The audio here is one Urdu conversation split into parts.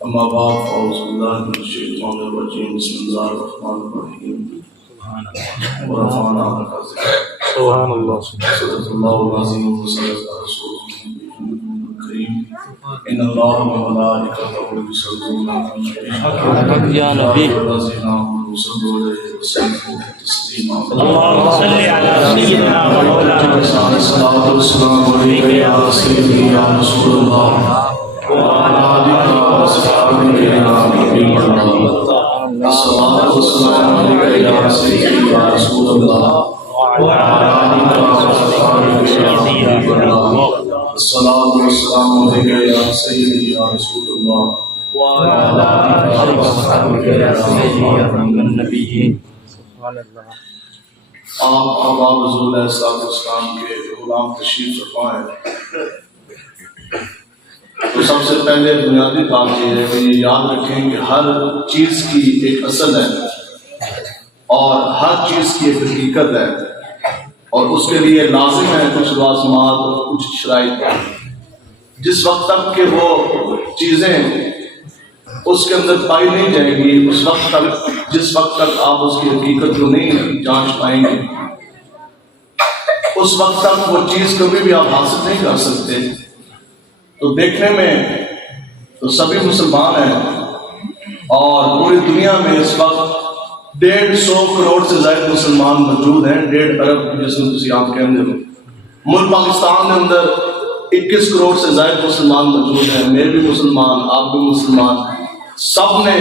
أما بعد أعوذ بالله من الشيطان الرجيم بسم الله الرحمن الرحيم ورفعنا لك ذكرك سبحان الله صدق الله العظيم وصدق رسوله الكريم إن الله وملائكته يصلون على النبي يا نبي الذين آمنوا صلوا عليه وسلموا تسليما اللهم صل على سيدنا مولانا الصلاة والسلام عليك يا سيدي يا رسول الله وعلى آلك وأصحابك يا حبيب الله الصلاة والسلام عليك يا سيدي يا رسول الله وعلى آلك وأصحابك يا حبيب الله الصلاة والسلام عليك يا سيدي يا رسول الله وعلى آلك وأصحابك يا سيدي يا النبيين. آپ احباب رسول اللہ صلی اللہ علیہ وسلم کے غلام تشریف فرمائے. تو سب سے پہلے بنیادی بات یہ ہے کہ یہ یاد رکھیں کہ ہر چیز کی ایک اصل ہے اور ہر چیز کی ایک حقیقت ہے اور اس کے لیے لازم ہے کچھ لازمات اور کچھ شرائط. جس وقت تک کہ وہ چیزیں اس کے اندر پائی نہیں جائے گی اس وقت تک جس وقت تک آپ اس کی حقیقت کو نہیں جانچ پائیں گے اس وقت تک وہ چیز کبھی بھی آپ حاصل نہیں کر سکتے. تو دیکھنے میں تو سبھی مسلمان ہیں اور پوری دنیا میں اس وقت 150 کروڑ سے زائد مسلمان موجود ہیں. 1.5 ارب جس میں تسی آپ کہندے ہو. ملک پاکستان کے اندر 21 کروڑ سے زائد مسلمان موجود ہیں. میں بھی مسلمان، آپ بھی مسلمان. سب نے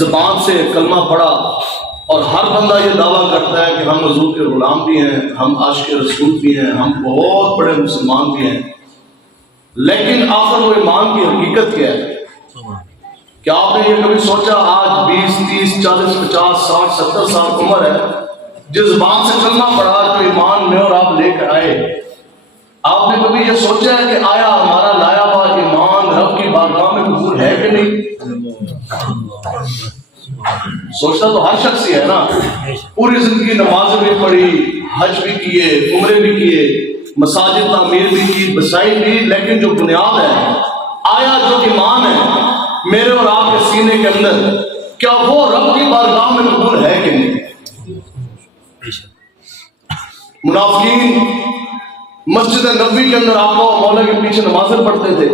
زبان سے کلمہ پڑھا اور ہر بندہ یہ دعویٰ کرتا ہے کہ ہم حضور کے غلام بھی ہیں، ہم عاشق رسول بھی ہیں، ہم بہت بڑے مسلمان بھی ہیں. لیکن آخر وہ ایمان کی حقیقت کیا ہے؟ کیا آپ نے یہ کبھی سوچا آج 20 30 40 50 60 70 سال عمر ہے، جس زبان سے کلمہ پڑھا جو ایمان میں اور آپ لے کر آئے، آپ نے کبھی یہ سوچا ہے کہ آیا ہمارا لایا ہوا ایمان رب کی بارگاہ میں قبول ہے کہ نہیں؟ سوچتا تو ہر شخص ہی ہے نا. پوری زندگی نماز بھی پڑھی، حج بھی کیے، عمرے بھی کیے، مساجد تعمیر بھی کی، بسائی بھی، لیکن جو بنیاد ہے آیا جو ایمان ہے میرے اور آپ کے سینے کے اندر کیا وہ رب کی بارگاہ میں قبول ہے کہ نہیں؟ منافقین مسجد نبوی کے اندر آپ کو مولا کے پیچھے نمازیں پڑھتے تھے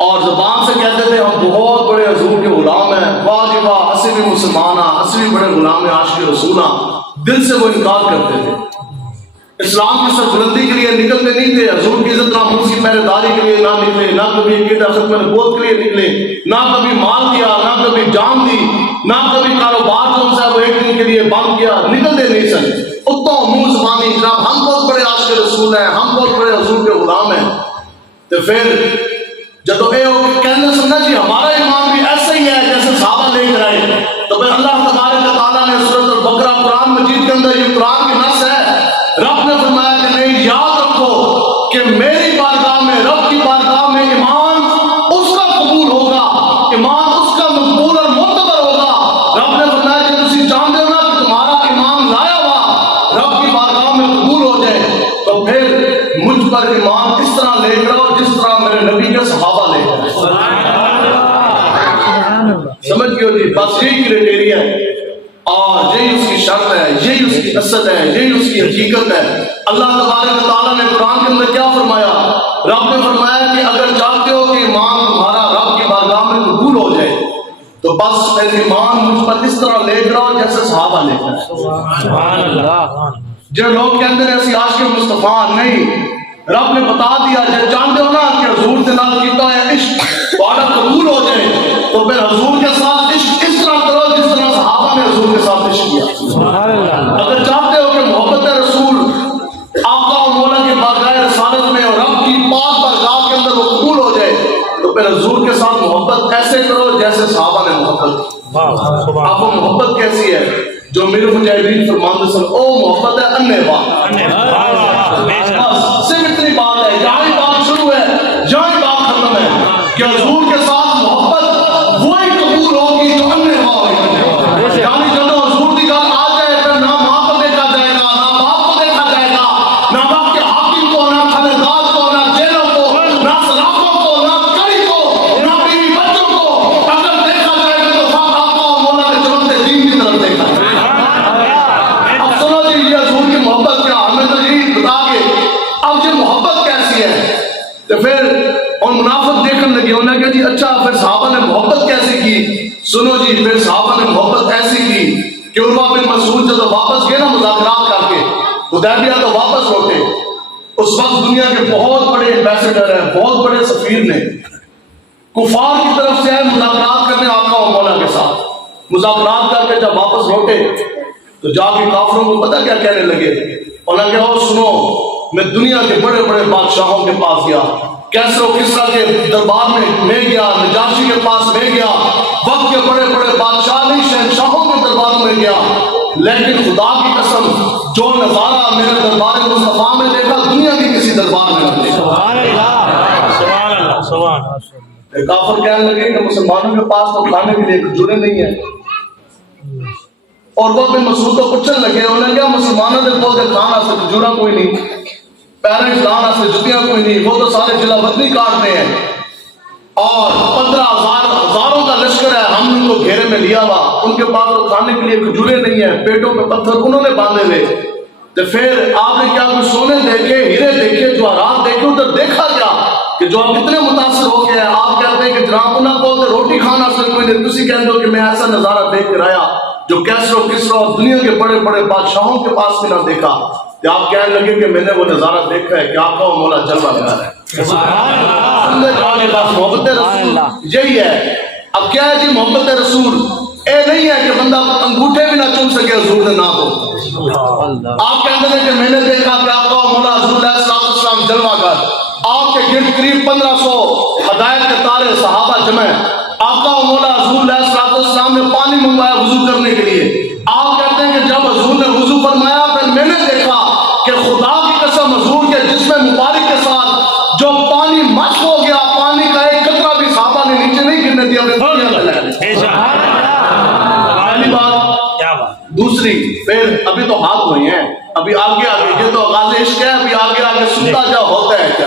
اور زبان سے کہتے تھے ہم بہت بڑے حضور کے غلام ہیں، واہ جی واہ اسی بھی مسلمان ہیں، اسی بھی بڑے غلام ہیں، عاشق رسول ہیں. دل سے وہ انکار کرتے تھے. اسلام کی سربلندی کے لیے نکلتے نہیں تھے، حضور کی عزت ناموس کی پہرے داری کے لیے نہ نکلے، نہ کبھی عقیدہ ختم نبوت کے لیے نکلے، نہ کبھی مال دیا، نہ کبھی جان دی، نہ کبھی کاروبار جو ان سے وہ ایک دن کے لیے بند کیا. نکلتے نہیں سن. اتوں منہ زبانی جناب ہم بہت بڑے عاشق رسول ہیں، ہم بہت بڑے حضور کے غلام ہیں. تو پھر جب اے کہنے سننا جی ہمارا ایمان بھی ایسا ہی ہے جیسے صحابہ لے کر آئے، تو پھر اللہ تبارک و تعالیٰ نے سورۃ البقرہ قرآن مجید کے اندر، یہ قرآن کی نص ہے، رب نے فرمایا کہ نہیں یاد رکھو کہ میری بارگاہ میں، رب کی بارگاہ میں ایمان اس کا قبول ہوگا، ایمان اس کا مقبول اور معتبر ہوگا. رب نے فرمایا کہ تسی جانتے ہو نا کہ تمہارا ایمان لایا ہوا رب کی بارگاہ میں قبول ہو جائے تو پھر مجھ پر ایمان اس طرح لے کر آؤ جس طرح میرے نبی کے صحابہ لے کر. سمجھ گئے جی؟ بس یہی کرائٹیریا ہے اور یہی اس کی شرط ہے، یہی اس کی اصل ہے، یہی اس کی حقیقت ہے. اللہ تبارک و تعالیٰ نے قرآن کے اندر کیا فرمایا؟ رب نے فرمایا کہ اگر چاہتے ہو کہ ایمان تمہارا رب کی بارگاہ میں قبول ہو جائے تو بس ایمان مجھ پر اس طرح لے کر آؤ جیسے صحابہ لے کر. جو لوگ کہتے ہیں ایسی عاشق مصطفیٰ نہیں، رب نے بتا دیا جب جانتے ہو نا کہ حضور سے نال کیتا ہے عشق تمہارا قبول ہو جائے تو پھر حضور کے ساتھ عشق اس طرح کرو جس طرح صحابہ نے حضور کے ساتھ عشق کیا. اگر چاہتے ہو کہ محبت رسول آقا و مولا کے بارگاہ رسالت میں اور رب کی پاک بارگاہ کے اندر وہ قبول ہو جائے تو پھر حضور کے ساتھ محبت ایسے کرو جیسے صحابہ نے محبت کی. اب وہ محبت کیسی ہے جو میرے مجاہدین فرماندے سن او محبت ہے انے با. صرف اتنی بات ہے، یہاں ہی بات شروع ہے، یہاں ہی بات ختم ہے کہ حضور کے ساتھ محبت وہی قبول ہوگی جو انے با ہوگی. یعنی جب حضور کی گل آ جائے پھر نہ ماں کو دیکھا جائے گا، نہ باپ کو دیکھا جائے گا، نہ باپ کے حاکم کو، نہ خاندان کو، نہ جیلوں کو، نہ تو پھر اور منافق دیکھنے لگے، انہوں نے کہا جی اچھا پھر صحابہ نے محبت کیسے کی؟ سنو جی، پھر صحابہ نے محبت ایسی کی کہ عروہ بن مسعود جب واپس گئے نا مذاکرات کر کے حدیبیہ تو واپس لوٹے، اس وقت دنیا کے بہت بڑے ایمبیسڈر ہیں، بہت بڑے سفیر نے، کفار کی طرف سے آئے مذاکرات کرنے آقا و مولا کے ساتھ، مذاکرات کر کے جب واپس لوٹے تو جا کے کافروں کو پتہ کیا کہنے لگے؟ انہوں نے کہا سنو، میں دنیا کے بڑے بڑے بادشاہوں کے پاس گیا، کیسر و کسریٰ کے دربار میں گیا، نجاشی کے پاس میں گیا، وقت کے بڑے بڑے بادشاہ نہیں شہنشاہوں کے درباروں میں گیا، لیکن خدا کی قسم جو نظارہ میرے دربار مصطفیٰ میں دیکھا دنیا کے کسی دربار میں نہ دیکھا۔ سبحان اللہ، سبحان اللہ، سبحان اللہ۔ کافر کہنے لگے کہ مسلمانوں کے پاس تو کھانے کے لیے کھجوریں نہیں ہیں، اور وہ بن مسعود کو پوچھنے لگے، انہوں نے کہا مسلمانوں کے پاس کھانا سے کھجورا کوئی نہیں، پیرنٹس لانا سے جتیاں کوئی نہیں، وہ تو سارے جلا وطنی کاٹتے ہیں، اور 15,000 ہزاروں کا لشکر ہے، ہم ان کو گھیرے میں لیا ہوا، ان کے پاس تو کھانے کے لیے کھجورے نہیں ہیں، پیٹوں پہ پتھر انہوں نے باندھے ہوئے۔ تو پھر آپ نے کیا کوئی سونے دیکھے، ہیرے دیکھے، جواہرات دیکھے، ادھر دیکھا کیا کہ جو آپ کتنے متاثر ہو گئے ہیں؟ آپ کہتے ہیں کہ جناب انہاں بولتے روٹی کھانا سے کوئی نہیں، تسی کہتے ہو کہ میں ایسا نظارہ دیکھ کر آیا جو کیسر و کسریٰ اور دنیا کے بڑے بڑے بادشاہوں کے پاس بھی نہ دیکھا۔ کہ آپ کہنے لگے کہ میں نے وہ نظارہ دیکھا ہے کہ آقا و مولا جلوہ لگا رہا ہے۔ محبت رسول یہی ہے۔ اب کیا ہے جی محبت رسول؟ اے نہیں ہے کہ بندہ انگوٹھے بھی نہ چن سکے حضور نے نہ تو۔ آپ کہتے ہیں کہ میں نے دیکھا کہ آقا و مولا حضور علیہ السلام جلوہ گر، آپ کے گرد قریب 1500 ہدایت کے تارے صحابہ جمع، آقا و مولا حضور علیہ السلام نے پانی منگوایا وضو کرنے کے لیے۔ آپ کہتے ہیں کہ جب حضور نے وضو فرمایا پھر میں نے دیکھا کہ خدا کی قسم حضور کے جسم مبارک کے ساتھ جو پانی مشق ہو گیا، پانی کا ایک قطرہ بھی صحابہ نے نیچے نہیں گرنے دیا، اپنے دنیا میں لگا دیا۔ پہلی بات۔ دوسری، پھر ابھی تو ہاتھ ہوئے ہیں، ابھی آگے آگے، یہ تو آغاز عشق ہے، ابھی آگے آگے سنتا جا ہوتا ہے کیا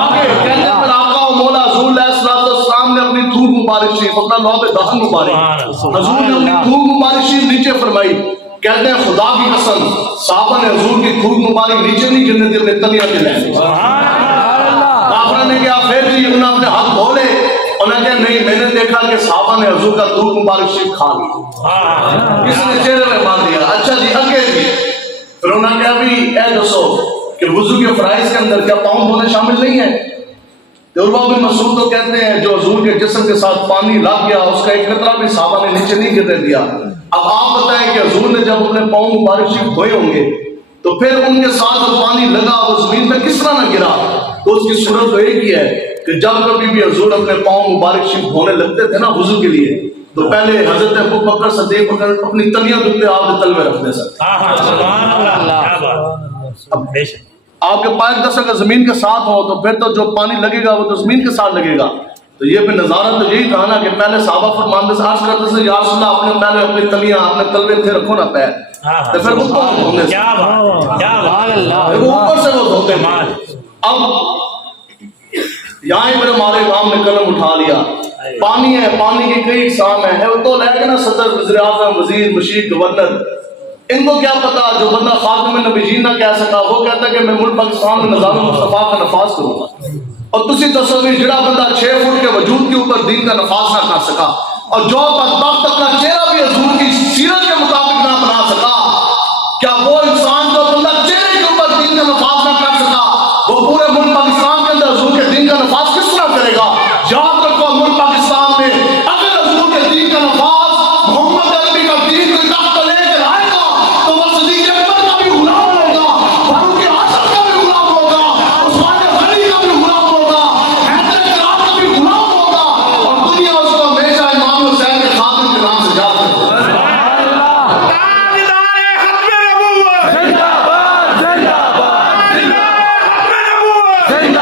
آگے کہتے ہیں پھر آقا و مولا حضور علیہ السلام نے اپنی دھور مبارک شریف، اپنا لوح دہن مبارک، حضور نے اپنی دھور مبارک شریف نیچے فرمائی۔ کہتے ہیں خدا کی قسم صحابہ نے حضور کی دھور مبارک نیچے نہیں گرنے دی، اپنے تلیاں کے لے کافروں نے کہا پھر جی انہوں نے اپنے ہاتھ دھولے، انہوں نے کہا نہیں میں نے دیکھا کہ صحابہ نے حضور کا دھور مبارک شریف کھا لی، کس نے چہرے میں مار دیا۔ اچھا جی اگے جی پھر انہوں نے کہا بھی اے دوستو کہ وضو کے فرائض کے اندر کیا پاؤں دھونے شامل نہیں ہیں؟ عروہ بن مسعود تو کہتے ہیں جو حضور کے جسم کے ساتھ پانی لگ گیا اس کا ایک قطرہ بھی صحابہ نے نیچے نہیں گرنے دیا۔ اب آپ بتائیں کہ حضور نے جب اپنے پاؤں مبارک شریف دھوئے ہوں گے تو پھر ان کے ساتھ جو پانی لگا وہ زمین پہ کس طرح نہ گرا؟ تو اس کی صورت تو ایک ہی ہے کہ جب کبھی بھی حضور اپنے پاؤں مبارک شریف دھونے لگتے تھے نا وضو کے لیے تو پہلے حضرت ابوبکر صدیق اپنی تلیاں دھوتے آپ کے تلوے رکھتے سکتے۔ آپ کے پائے دس اگر زمین کے ساتھ ہو تو پھر تو جو پانی لگے گا وہ تو زمین کے ساتھ لگے گا۔ تو یہ پھر نظارہ تو یہی تھا نا کہ پہلے صحابہ فرماندے سے عرض کرتے تھے یا رسول اللہ اپنے پہلے اپنی تلیاں اپنے تلوے تھے رکھو نا پیر، تو پھر وہ دھونے سے وہ اوپر سے وہ دھوتے ہیں۔ اب یہاں میرے ہمارے امام نے قلم اٹھا لیا، پانی ہے، پانی کی کئی اقسام ہیں، وہ تو لے کے نا صدر، وزیر اعظم، وزیر، مشیر، گورنر، ان کو کیا پتا جو بندہ خاتم النبیین نہ کہہ سکا وہ کہتا کہ میں ملک پاکستان میں نظام مصطفیٰ کا نفاذ کروں گا، اور تسی تصویر جڑا بندہ 6 فٹ کے وجود کے اوپر دین کا نفاذ نہ کر سکا اور جو بدبخت اپنا چہرہ بھی حضور کی سیرت کے مطابق نہ بنا سکا، کیا وہ انسان جو بندہ چہرے کے اوپر دین کا نفاذ نہ کر سکا وہ پورے ملک پاکستان کے اندر حضور کے دین کا نفاذ کس طرح کرے گا؟ یاد رکھو ملک پاکستان میں اگر حضور کے دین کا نفاذ محمد عربی کا دین کو تخت لے کر آئے گا تو وہ صدیق اکبر کا بھی غلام ہوگا، فاروق اعظم کا بھی غلام ہوگا، عثمان غنی کا بھی غلام ہوگا، حیدر کرام کا بھی غلام ہوگا، اور دنیا اس کو ہمیشہ امام حسین کے خاتم کے نام سے یاد رکھے گا۔ زندہ باد زندہ باد زندہ باد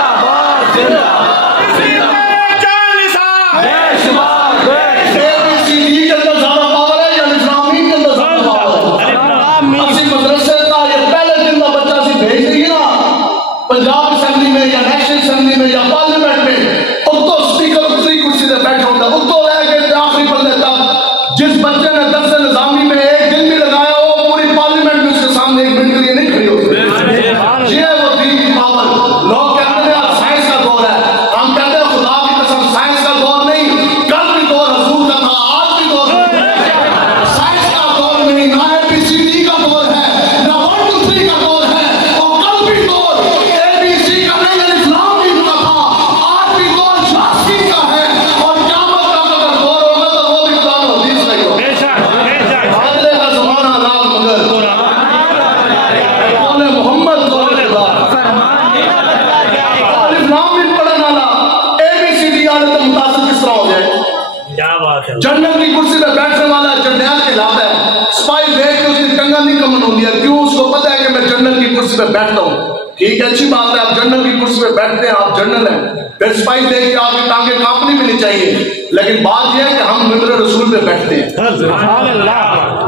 جنرل کی کرسی پہ بیٹھنے والا جرنیل کہلاتا ہے. سپاہی دیکھ کے اس کی ٹنگا نہیں کمن ہوتی ہے. کیوں؟ اس کو پتا ہے کہ میں جنرل کی کرسی پہ بیٹھتا ہوں. ٹھیک ہے، اچھی بات ہے، آپ جنرل کی کرسی پہ بیٹھتے ہیں، آپ جنرل ہیں. پھر سپاہی دیکھ کے آپ کی ٹانگیں کانپنی بھی نہیں چاہیے. لیکن بات یہ ہے کہ ہم ممبر رسول پہ بیٹھتے ہیں.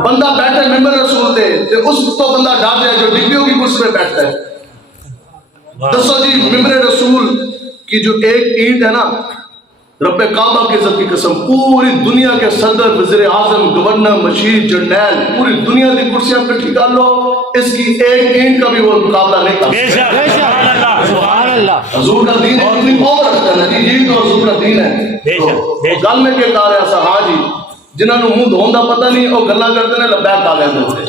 بندہ بیٹھے ممبر رسول پہ تو اس تو بندہ ڈر جائے جو ڈپیو کی کرسی پہ بیٹھتا ہے. دسو جی، ممبر رسول کی جو ایک اینٹ ہے نا، رب کعبہ کی عزت کی قسم، پوری دنیا کے صدر، وزیر اعظم، گورنر، مشیر، جرنیل، پوری دنیا کی کرسیاں اکٹھی کر لو، اس کی ایک اینٹ کا بھی وہ مقابلہ نہیں کر سکتا. حضور کا دین اتنی پاور رکھتا ہے نا جی، یہی تو حضور کا دین ہے. گل میں کیا کہہ رہا ہے ہاں جی، جنہوں نے منہ دھون کا پتہ نہیں وہ گلا کرتے ہیں لبیک آ گئے ہوتے.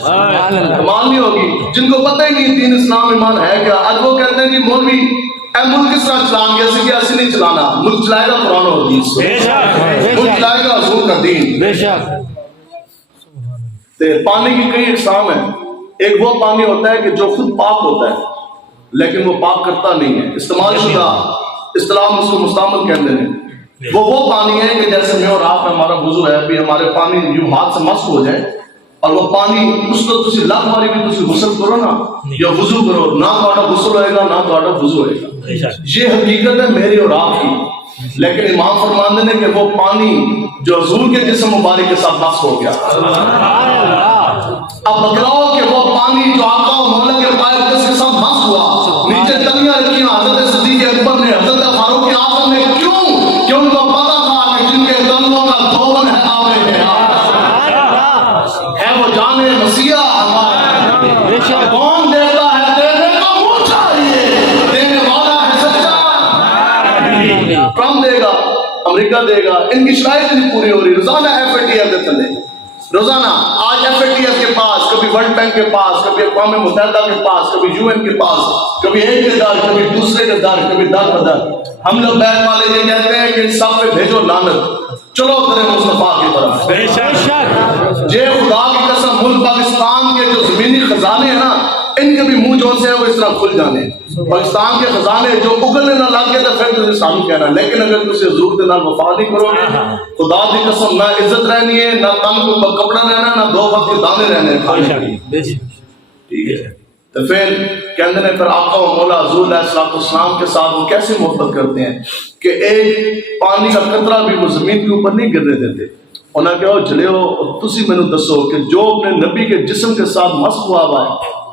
کمال نہیں ہوگی جن کو پتہ ہی نہیں دین اسلام ایمان ہے کیا. آج وہ کہتے ہیں کہ مولوی اے ملک کس طرح چلائیں گے، ایسے نہیں چلانا. ملک چلائے گا قرآن و حدیث، ملک چلائے گا حضور کا دین. پانی کی کئی اقسام ہیں. ایک وہ پانی ہوتا ہے کہ جو خود پاک ہوتا ہے لیکن وہ پاک کرتا نہیں ہے، استعمال شدہ، اصطلاح اس کو مستعمل کہتے ہیں. وہ پانی ہے کہ جیسے میں اور آپ میں ہمارا وضو ہے بھی، ہمارے پانی یوں ہاتھ سے مست ہو جائے اور وہ پانی اس کو تسی لگ ماری بھی تسی غسل کرو نا یا وضو کرو، نہ تھوڑا غسل ہوئے گا نہ تھوڑا وضو ہوئے گا. یہ حقیقت ہے میری اور آپ کی. لیکن امام فرماندے نے کہ وہ پانی جو حضور کے جسم مبارک کے ساتھ مست ہو گیا. اب بتلاؤ کہ وہ پانی جو آقا و مولا کے پائے کے ساتھ مست ہوا، نیچے تلیاں رکھیاں حضرت صدیق اکبر نے، حضرت فاروق اعظم نے. کیوں؟ کہ ان کو پتا تھا کہ جن کے قدموں کا دھون ہے آمے ہے وہ جانے مسیح ہمارا. کون دیتا ہے؟ دینے کا منہ چاہیے، دینے والا ہے سچا. ٹرمپ دے گا، امریکہ دے گا، ان کی شرائط نہیں پوری ہو رہی. روزانہ FATF دے تلے، روزانہ. آج FATF کے پاس، کبھی ورلڈ بینک کے پاس، کبھی اقوام متحدہ کے پاس، کبھی UN کے پاس، کبھی ایک کے در، کبھی دوسرے کے در، کبھی در بدر. ہم لوگ بینک والے یہ کہتے ہیں کہ ان سب پہ بھیجو لعنت، چلو در مصطفیٰ کی طرف. جے خدا کی قسم ملک پاکستان کے جو زمینی خزانے ہیں نا، ان کے بھی منہ جو سے ہیں وہ اس طرح کھل جانے. پاکستان کے خزانے جو اگلنے نہ لگ گئے تو پھر تجھے سامنے کہنا. لیکن اگر تجھے حضور کے نال وفا نہیں کرو گے، خدا کی قسم نہ عزت رہنی ہے، نہ تن کو کپڑا رہنا، نہ دو وقت کے دانے رہنے کھانے. ٹھیک ہے، تو پھر کہتے ہیں پھر آقا و مولا حضور علیہ السلام کے ساتھ وہ کیسے محبت کرتے ہیں کہ ایک پانی کا قطرہ بھی وہ زمین کے اوپر نہیں گرنے دیتے. انہوں نے کہا جھلے ہو تسی میں نے دسو کہ جو اپنے نبی کے جسم کے ساتھ مست ہوا ہوا ہے،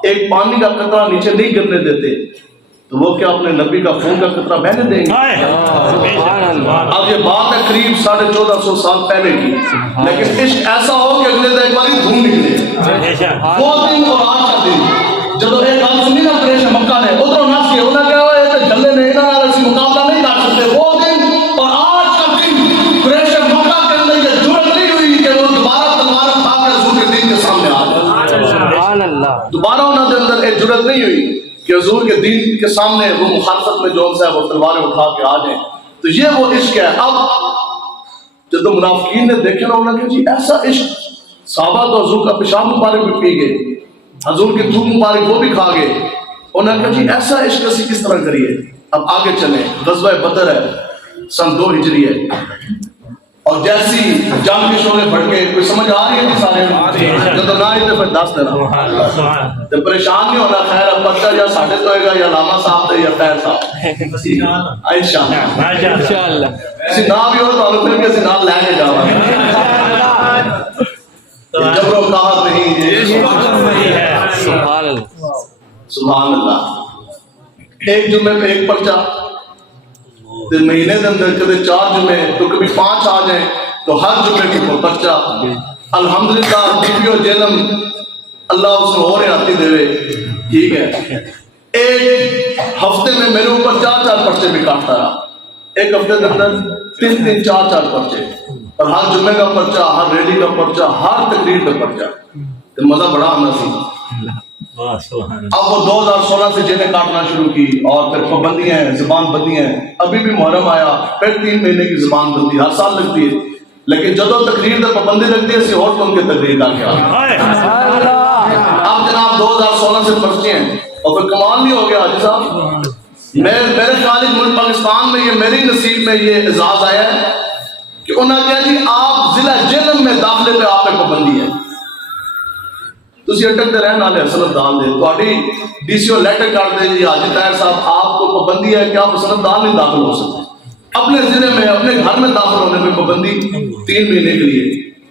ایک پانی کا قطرہ نیچے نہیں گرنے دیتے، تو وہ کیا اپنے نبی کا خون کا قطرہ بہنے دیں گے؟ اب یہ بات ہے قریب 1450 سال پہلے کی، لیکن عشق ایسا ہو کہ اگلے دن ایک باری دھوم نکلے. وہ دن اور آج کا دن جب ایک آج سنی نا قریش مکہ نے ادھر ناس کے انہوں نے کہا ہوئے تو جلے نے انہوں نے اسی مقابلہ نہیں کر سکتے. وہ دن اور آج کا دن قریش مکہ کے اندر یہ جرت نہیں ہوئی کہ وہ دوبارہ تلوار اٹھا کے حضور کے دین کے سامنے آ جائے. دوبارہ انہوں نے اندر ایک جرت نہیں ہوئی کہ حضور کے دین کے سامنے وہ مخالفت میں جو ہے وہ تلواریں اٹھا کے آ جائیں. تو یہ وہ عشق ہے. اب جب منافقین نے دیکھا نا، انہوں نے کہا جی ایسا عشق، صحابہ تو حضور کا پیشاب مبارک بھی پی گئے، حضور کی تھوک مبارک وہ بھی کھا گئے. انہوں نے کہا جی ایسا عشق اسی کس طرح کریے. اب آگے چلیں، غزوہ بدر ہے، سن 2 ہجری ہے، اور جیسی جنگ کے شعلے بھڑکے. کوئی سمجھ آ رہی ہے سارے؟ جب نہ آئی تو پھر دس دینا، تو پریشان نہیں ہونا. خیر اب پرچہ یا ساڑھے تو ہوئے گا یا علامہ صاحب تھے یا خیر صاحب انشاءاللہ. کسی نام بھی ہو تو ہم پھر کسی نام لے کے جاؤں جبر و قہر نہیں. سبحان اللہ. ایک جمعے پہ ایک پرچہ، مہینے کے اندر کبھی 4 جمعے تو کبھی 5 آ جائیں تو ہر جمعے کے پرچہ. الحمدللہ DPO جیلم اللہ اس میں اور آتی دے. ٹھیک ہے، ایک ہفتے میں میرے اوپر 4 پرچے بھی کاٹتا رہا. ایک ہفتے کے اندر 3 4 پرچے، اور ہر جمعے کا پرچہ، ہر ریلی کا پرچہ، ہر تقریر کا پرچہ. تو مزہ بڑا آنا سی. اب وہ 2016 سے جنہیں کاٹنا شروع کی، اور پھر پابندیاں ہیں، زبان بندیاں ہیں. ابھی بھی محرم آیا، پھر 3 مہینے کی زبان بندی ہر سال لگتی ہے. لیکن جدو تقریر پر پابندی لگتی ہے اسی اور تم کے تقریر کا کیا. اب جناب 2016 سے پرچے ہیں، اور پھر کمال نہیں ہو گیا حاجی صاحب. میرے خیال ملک پاکستان میں یہ میری نصیب میں یہ اعزاز آیا ہے کہ انہوں نے کہا جی آپ ضلع جہلم میں داخلے پہ آپ پہ پابندی ہے، تسی اٹکتے رہن والے سند دان دے، تھوڑی ڈی سی او لیٹر کر دے جی حاجی طاہر صاحب آپ کو پابندی ہے کہ آپ سند دان نہیں داخل ہو سکتے، اپنے ضلع میں اپنے گھر میں داخل ہونے میں پابندی 3 مہینے کے لیے۔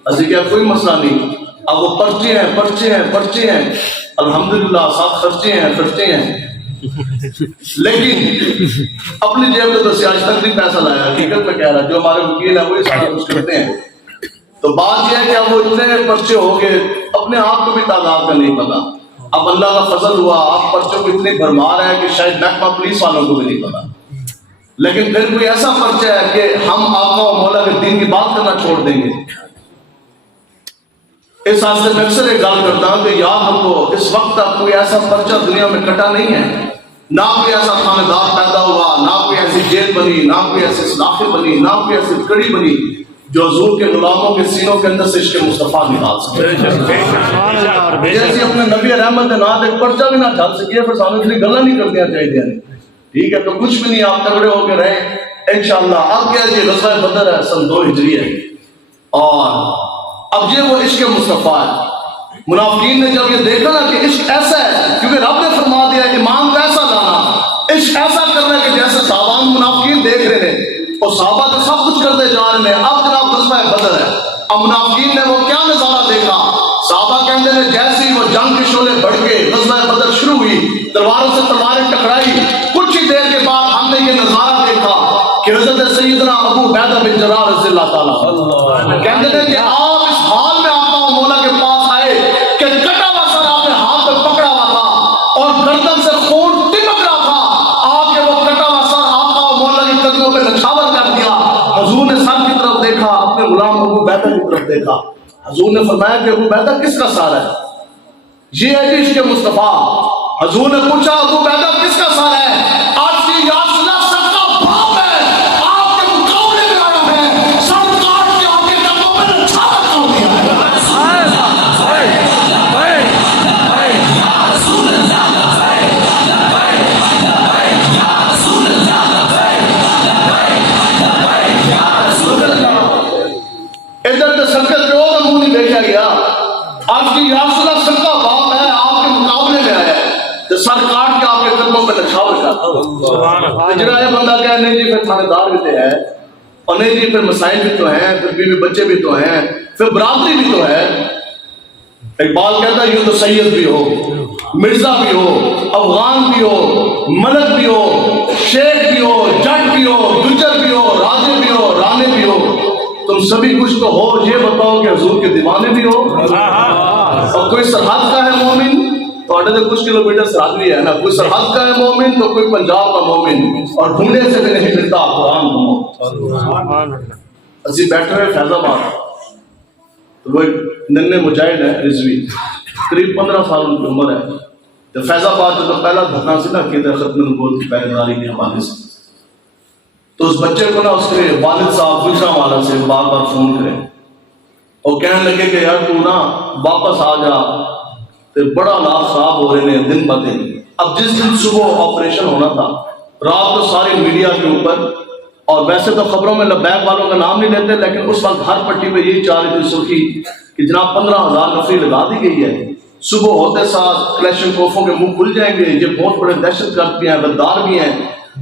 اسی کیا کوئی مسئلہ نہیں، اب وہ پرچے ہیں الحمدللہ 7 خرچے ہیں لیکن اپنی جیب میں تو آج تک نہیں پیسہ لایا، حقیقت میں کہہ رہا جو ہمارے وکیل ہیں وہی سارا کچھ کرتے ہیں۔ تو بات یہ ہے کہ اب وہ اتنے پرچے ہو گئے اپنے آپ کو بھی تعداد کا نہیں پتا، اب اللہ کا فضل ہوا آپ پرچوں کی اتنی بھرمار ہے کہ شاید محکمہ پولیس والوں کو بھی نہیں پتا، لیکن پھر کوئی ایسا پرچہ ہے کہ ہم آقا و مولا کے دین کی بات کرنا چھوڑ دیں گے۔ اس حادثے میں اکثر ایک گل کرتا ہوں کہ یاد رکھو اس وقت تک کوئی ایسا پرچہ دنیا میں کٹا نہیں ہے، نہ کوئی ایسا خانہ دار پیدا ہوا، نہ کوئی ایسی جیل بنی، نہ کوئی ایسی سلاخیں بنی، نہ کوئی ایسی کڑی بنی جو حضور کے غلاموں کے سینوں کے اندر سے عشق مصطفیٰ نکال سکے۔ جیسے اپنے نبی رحمت کے نام ایک پرچہ بھی نہ چل سکے پھر سامنے اتنی گلا نہیں کرنی چاہیے، ٹھیک ہے؟ تو کچھ بھی نہیں، آپ تگڑے ہو کے رہیں انشاءاللہ۔ اب کیا جی غزوہ بدر ہے سن 2 ہجری ہے، اور اب یہ وہ عشق مصطفیٰ ہے۔ منافقین نے جب یہ دیکھا نا کہ عشق ایسا ہے، کیونکہ رب نے فرما دیا ایمان کو ایسا لانا، عشق ایسا کرنا کہ جیسے صحابہ منافقین دیکھ رہے ہیں اور صحابہ تو سب کچھ کرتے جا رہے ہیں، اب جناب غزوہ بدر ہے، اب منافقین نے وہ کیا نظارہ دیکھا، صحابہ کہتے ہیں جیسے ہی وہ جنگ کے شعلے بڑھ کے غزوہ بدر شروع ہوئی، تلواروں سے تلواریں ٹکرائی، کچھ ہی دیر کے بعد ہم نے یہ نظارہ دیکھا کہ حضرت سیدنا ابو عبیدہ بن جراح رضی اللہ تعالیٰ کہتے ہیں کہ آپ اس حال میں آقا و مولا کے پاس آئے کہ کٹا ہوا سر آپ نے ہاتھ میں پکڑا ہوا تھا اور گردن سے خون ٹپک رہا تھا، آپ کے وہ کٹا ہوا سر آقا و مولا کی قدموں پہ نچھاور کر دیا۔ حضور نے سر کی طرف دیکھا، اپنے غلام ابو عبیدہ کی طرف دیکھا، حضور نے فرمایا کہ ابو عبیدہ کس کا سر ہے؟ یہ ہے جی عشق مصطفیٰ۔ حضور نے پوچھا ابو عبیدہ کس کا سر ہے؟ آج کی یا رسول اللہ سر کا باپ ہے، آپ کے مقابلے میں آیا ہے، سر کاٹ کے آپ کے قدموں پہ نچھاور کر دیا ہے۔ ادھر تو سنکت پہ وہ منہ نہیں دیکھا گیا، آج کی یا رسول اللہ سر کا باپ ہے، آپ کے مقابلے میں آیا ہے تو سر کاٹ کے آپ کے قدموں پہ نچھاور کرتا۔ اجرا یہ بندہ کہا نہیں جی پھر تھانے دار بھی تو ہے، اور نہیں جی پھر مسائل بھی تو ہیں، پھر بیوی بچے بھی تو ہیں، پھر برادری بھی تو ہے۔ اقبال کہتا ہے یوں تو سید بھی ہو، مرزا بھی ہو، افغان بھی ہو، ملک بھی ہو، شیخ بھی ہو، جٹ بھی ہو، گجر بھی ہو، راجے بھی ہو، رانے بھی ہو، تم سبھی کچھ تو ہو، یہ بتاؤ کہ حضور کے دیوانے بھی ہو۔ اور کوئی سرحد کا ہے مومن تو اڈے سے کچھ کلومیٹر سرحد بھی ہے نا، کوئی سرحد کا ہے مومن تو کوئی پنجاب کا مومن، اور ڈھونڈے سے بھی نہیں ملتا قرآن کو۔ اسی بیٹھے ہوئے فیض آباد، تو وہ ایک ننے مجاہد ہے رضوی، قریب 15 سال ان کی عمر ہے، تو فیض آباد جو پہلا دھرنا سی نا عقیدہ ختم نبوت کی پہرےداری کے حوالے سے، تو اس بچے کو نا اس کے والد صاحب گجرانوالہ سے بار بار فون کرے اور کہنے لگے کہ یار تو نا واپس آ جا، تو بڑا حالات خراب ہو رہے ہیں دن ب دن۔ اب جس دن صبح آپریشن ہونا تھا، رات کو ساری میڈیا کے اوپر، اور ویسے تو خبروں میں لبیک والوں کا نام نہیں لیتے، لیکن اس وقت ہر پٹی پہ یہی چاہ رہی تھی سرخی کہ جناب 15,000 نفری لگا دی گئی ہے، صبح ہوتے ساتھ کلیشن کوفوں کے منہ کھل جائیں گے، یہ بہت بڑے دہشت گرد بھی ہیں، غدار بھی ہیں،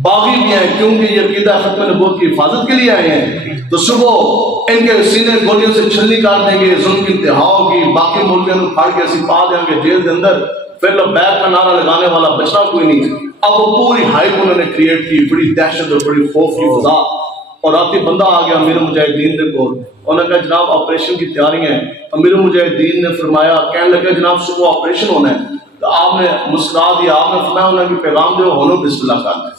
باغی بھی ہیں، کیونکہ یہ عقیدہ ختم نبوت کی حفاظت کے لیے آئے ہیں، تو صبح ان کے سینے گولیوں سے چھلنی کر دیں گے، ظلم کی انتہا ہوگی، باقی مولویوں کو پھاڑ کے اسی پا دیں گے جیل کے اندر، پھر لبیک کا نعرہ لگانے والا بچنا کوئی نہیں۔ اب وہ پوری ہائپ انہوں نے کریٹ کی، بڑی دہشت اور بڑی خوف کی فضا، اور رات بندہ آ گیا امیر مجاہدین دے کو، انہوں نے کہا جناب آپریشن کی تیاری ہیں۔ امیر مجاہدین نے فرمایا، کہنے لگا جناب صبح آپریشن ہونا ہے، تو آپ نے مسکرا دیا، آپ نے فرمایا انہوں نے پیغام دے ہونو بسم اللہ کرنا ہے،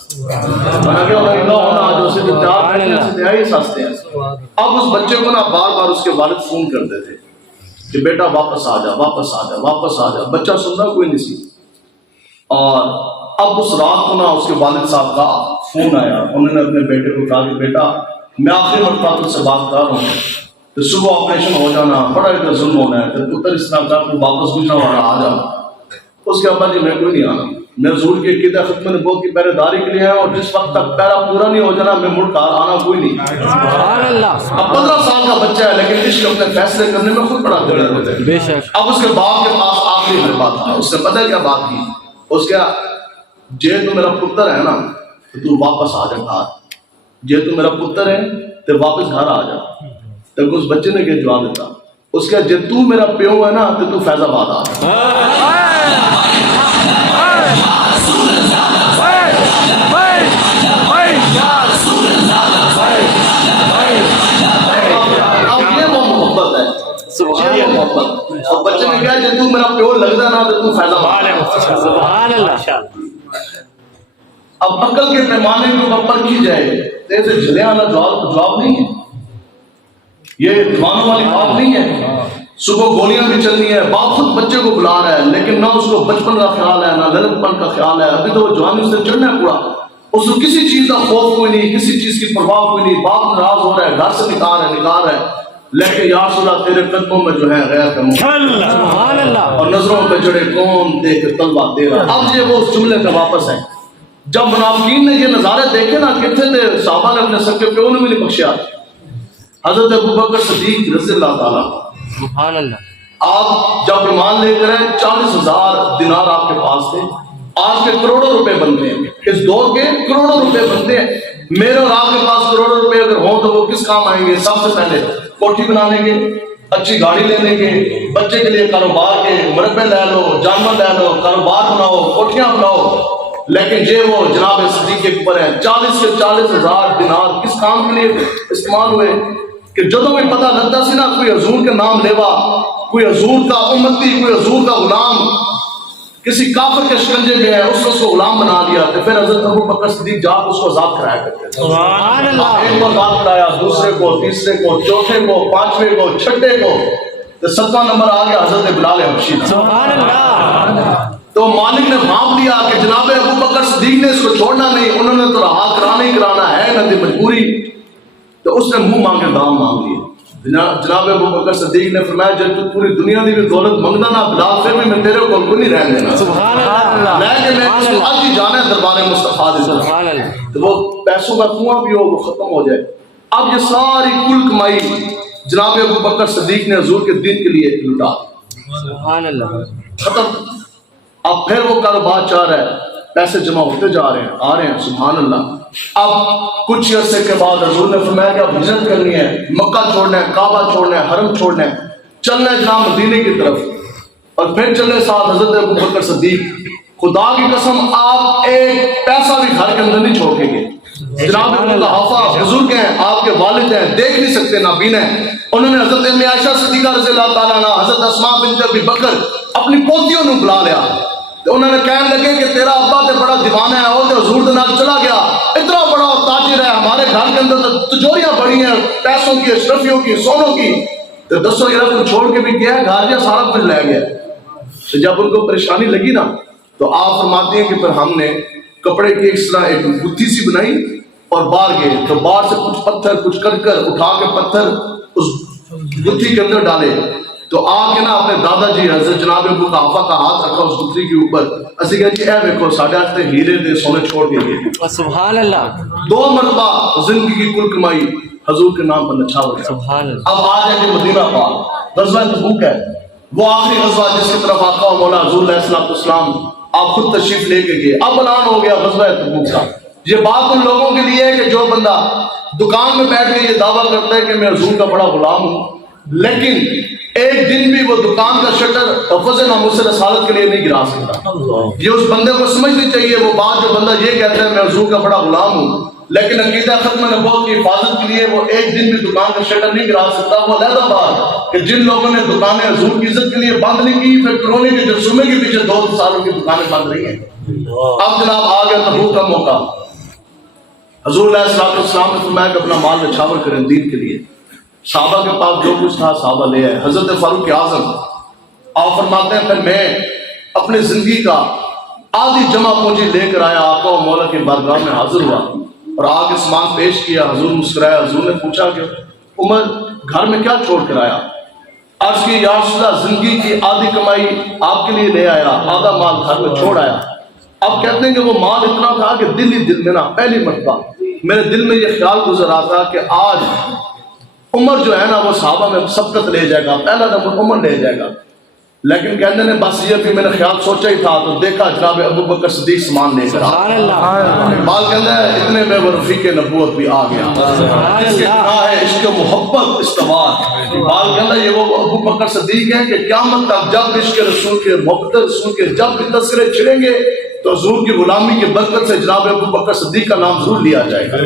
انہوں نے کہا انہوں ہونا جو سے تیار کرنے سے تیاری ساستے ہیں۔ اب اس بچے کو نا بار بار اس کے والد فون کرتے تھے کہ بیٹا واپس آ جا، واپس آ جا، واپس آ جا، بچہ سننا کوئی نہیں سی۔ اور اب اس رات کو نا اس کے والد صاحب کا فون آیا، انہوں نے اپنے بیٹے کو کہا کہ بیٹا میں آخری مرتبہ تجھ سے بات کر رہا ہوں، تو صبح آپریشن ہو جانا، بڑا ادھر ظلم ہونا ہے، تو پتر اس طرح کا تو واپس گجرانوالہ آ جا۔ اس کے ابا جی میں کوئی نہیں آنا، میں حضور کے عقیدہ ختم نبوت کی پہرے داری کے لیے ہے، اور جس وقت تک پہرا پورا نہیں ہو جانا میں مڑ کر آنا کوئی نہیں۔ سبحان اللہ۔ اب 15 سال کا بچہ ہے لیکن عشق اپنے فیصلے کرنے میں خود بڑا دیر ہوتا ہے۔ بے شک۔ اب اس کے باپ کے پاس آخری مربع تھا، اس نے پتہ کیا بات کی، اس کیا جے تو میرا پتر ہے نا تو واپس آ جا گھر، جے تو میرا پتر ہے تو واپس گھر آ جا۔ تو اس بچے نے کیا جواب دیتا، اس کا جے تو میرا پیو ہے نا تو فیض آباد آ جا۔ اب یہ وہ محبت ہے، یہ وہ محبت۔ اور بچے نے کہا جے تو میرا پیو لگتا نا تو فیض آباد آ جا۔ سبحان اللہ۔ اب عقل کے پیمانے کے اوپر کی جائے تو ایسے جھلے والا جواب نہیں ہے، یہ دیوانوں والی بات نہیں ہے۔ صبح گولیاں بھی چلنی ہے، باپ خود بچے کو بلا رہا ہے لیکن نہ اس کو بچپن کا خیال ہے نہ لڑک پن کا خیال ہے، ابھی تو وہ جوانی سے چڑھنا ہے پورا، اس کو کسی چیز کا خوف کوئی نہیں، کسی چیز کی پرواہ کوئی نہیں، باپ ناراض ہو رہا ہے، گھر سے نکال ہے لیکن یا رسول اللہ تیرے قدموں میں جو ہے غیر کا سبحان اللہ۔ اور نظروں پہ چڑھے کون دیکھ طلبہ تیرا۔ اب یہ وہ اس جملے کا واپس ہے، جب منافقین نے یہ نظارے دیکھے نا کتنے تھے، صحابہ نے اپنے سکے پیوں نے بھی نہیں بخشیا۔ حضرت ابوبکر صدیق رضی اللہ تعالیٰ، سبحان اللہ۔ آپ جب ایمان لے کر آئے 40,000 دینار آپ کے پاس تھے، آج کے کروڑوں روپے بنتے ہیں، اس دور کے کروڑوں روپے بنتے ہیں۔ میرے اور آپ کے پاس کروڑوں روپے اگر ہوں تو وہ کس کام آئیں گے؟ سب سے پہلے کوٹھی بنانے کے، اچھی گاڑی لینے کے، بچے کے لیے کاروبار کے، مربے لے لو، جانور لے لو، کاروبار بناؤ، کوٹھیاں بناؤ۔ لیکن یہ وہ جناب صدیق کے اوپر ہے، 40 سے 40,000 دینار کس کام کے لیے استعمال ہوئے کہ جدوں بھی پتہ لگتا سی نا کوئی حضور کے نام لیوا، کوئی حضور کا امتی، کوئی حضور کا غلام کسی کافر کے شکنجے میں ہے، اس کو غلام بنا لیا، تو پھر حضرت ابوبکر صدیق جا اس کو آزاد کرایا کرتے تھے۔ سبحان اللہ۔ ایک کو آزاد کرایا، دوسرے کو، تیسرے کو، چوتھے کو، پانچویں کو، چھٹے کو، تو 7واں نمبر آ گیا حضرت بلال حبشی۔ سبحان اللہ۔ تو مالک نے بھانپ لیا کہ جناب ابوبکر صدیق نے اس کو چھوڑنا نہیں، انہوں نے تو رہا کرانا ہی کرانا ہے نہ دی مجبوری، تو اس نے منہ مانگے دام مانگ لیے۔ جناب ابوبکر صدیق نے فرمایا جب تو پوری دنیا دی بھی دولت منگنا نا بلال پھر بھی میں تیرے کو نہیں رہنے دینا، سبحان اللہ۔ لیکن میں اس کو آج ہی جانا ہے دربار مصطفیٰ دے۔ سبحان اللہ۔ تو وہ پیسوں کا کنواں بھی ہو وہ ختم ہو جائے۔ اب یہ ساری کل کمائی جناب ابوبکر صدیق نے حضور کے دین کے لیے لٹا، سبحان اللہ۔ ختم۔ اب پھر وہ کاروبار چاہ رہا ہے، پیسے جمع ہوتے جا رہے ہیں، آ رہے ہیں، سبحان اللہ۔ اب کچھ عرصے کے بعد حضور نے فرمایا کہ اب ہجرت کرنی ہے، مکہ چھوڑنا ہے، کعبہ چھوڑنا ہے، حرم چھوڑنا ہے، چلنا ہے جناب مدینے کی طرف۔ اور پھر چلے ساتھ حضرت ابوبکر صدیق، خدا کی قسم آپ ایک پیسہ بھی گھر کے اندر نہیں چھوڑ کے گئے۔ جناب ابوالحافظ بزرگ ہیں، آپ کے والد ہیں، دیکھ نہیں سکتے نابین ہیں، انہوں نے حضرت ام عائشہ صدیقہ رضی اللہ تعالیٰ عنہ، حضرت اسماء بنت ابی بکر اپنی پوتیوں نے بلا لیا، تو انہوں نے کہنے لگے کہ تیرا ابا تے بڑا دیوانہ ہے، اور حضور دے نال چلا گیا، اتنا بڑا تاجر ہے، ہمارے گھر کے اندر تو تجوریاں بڑی ہیں پیسوں کی، اشرفیوں کی، سونوں کی، تو دسو یہ کو چھوڑ کے بھی گیا ہے، گھر سارا کچھ لے گیا۔ تو جب ان کو پریشانی لگی نا تو آپ فرماتے ہیں کہ پھر ہم نے کپڑے کی اس طرح ایک گتھی سی بنائی اور باہر گئے، تو باہر سے کچھ پتھر کچھ کر اٹھا کے پتھر اس گتھی کے اندر ڈالے، تو آ کے نا اپنے دادا جی حضرت جناب ابوالحافظ کا ہاتھ رکھا اس گتھی کے اوپر، اسی کہا جی اے دیکھو ساڈے واسطے ہیرے دے سونے چھوڑ کے گئے۔ سبحان اللہ۔ 2 مرتبہ زندگی کی کل کمائی حضور کے نام پر نچھاور گیا۔ سبحان اللہ۔ اب آ جائیں گے مدینہ پاک، غزوہ تبوک ہے، وہ آخری غزوہ جس کی طرف آقا و مولا حضور علیہ السلام آپ خود تشریف لے کے گئے۔ اب اعلان ہو گیا غزوہ تبوک کا۔ یہ بات ان لوگوں کے لیے ہے کہ جو بندہ دکان میں بیٹھ کے یہ دعویٰ کرتا ہے کہ میں حضور کا بڑا غلام ہوں، لیکن ایک دن بھی وہ دکان کا شٹر حفظ ناموس رسالت کے لیے نہیں گرا سکتا۔ یہ اس بندے کو سمجھنی چاہیے وہ بات، جو بندہ یہ کہتا ہے میں حضور کا بڑا غلام ہوں لیکن عقیدہ ختم نبوت کی حفاظت کے لیے وہ ایک دن بھی دکان کا شٹر نہیں گرا سکتا، وہ علیحدہ بات کہ جن لوگوں نے دکانیں حضور کی عزت کے لیے بند نہیں کی، پھر کرونے کے جرسومے کے پیچھے 2 سالوں کی دکانیں بند رہی ہیں۔ اب جناب آ گیا تبوک کا موقع، حضور علیہ السلام نے فرمایا کہ اپنا مال نچھاور کریں دین کے لیے۔ صحابہ کے پاس جو کچھ تھا صحابہ لے آئے۔ حضرت فاروق اعظم آپ فرماتے ہیں پھر میں اپنی زندگی کا آدھی جمع پونجی لے کر آیا، آقا و مولا کی بارگاہ میں حاضر ہوا اور آگے سامان پیش کیا۔ حضور مسکرایا، حضور نے پوچھا کہ عمر گھر میں کیا چھوڑ کر آیا؟ عرض کی یا رسول اللہ زندگی کی آدھی کمائی آپ کے لیے لے آیا، آدھا مال گھر میں چھوڑ آیا۔ اب کہتے ہیں کہ وہ مال اتنا تھا کہ دل ہی دل میں نا پہلی مرتبہ میرے دل میں یہ خیال گزر رہا تھا کہ آج عمر جو ہے نا وہ صحابہ میں سبقت لے جائے گا، پہلا نمبر عمر لے جائے گا. لیکن کہتے ہیں بس یہ بھی میں نے خیال سوچا ہی تھا تو دیکھا جناب ابو بکر صدیق سامان لے کر سبحان اللہ. بال کہتا ہے اتنے میں وہ رفیق نبوت بھی آ گیا جس کے بنا ہے عشق محبت استوار. بال کہتا ہے یہ وہ ابو بکر صدیق ہیں کہ قیامت تک جب عشق رسول کے محبت رسول کے جب بھی تذکرے چھڑیں گے تو حضور کی غلامی کی برکت سے جناب ابو بکر صدیق کا نام ضرور لیا جائے گا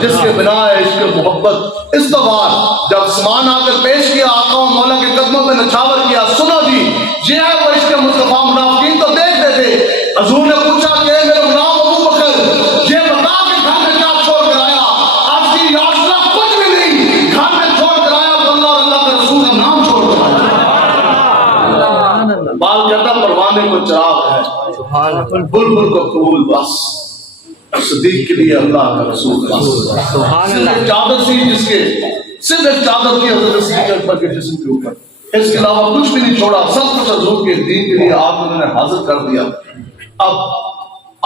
جس کے بنا ہے عشق محبت استوار. جب سامان آ کر پیش کیا آقا و مولا کے قدموں میں نچھاور کیا، سنو جی یہ ہے وہ عشق مصطفیٰ. منافقین تو دیکھتے تھے. حضور نے پوچھا کہ میرے غلام ابو بکر یہ بتا کہ گھر میں کیا چھوڑ کر آیا؟ آج کی یاشنا کچھ بھی نہیں، گھر میں چھوڑ کر آیا تو اللہ اور اللہ کے رسول کا نام چھوڑ کر آیا. بال کہتا پروانے کو چراغ ہے، بلبل کو قبول بس، صدیق کے لیے اللہ کا رسول بس. صرف ایک چادر سی جس کے صرف ایک چادر کی حضرت صدیق اکبر کے جسم کے اوپر، اس کے علاوہ کچھ بھی نہیں چھوڑا. سب کچھ حضور کے دین کے لیے آپ نے حاضر کر دیا. اب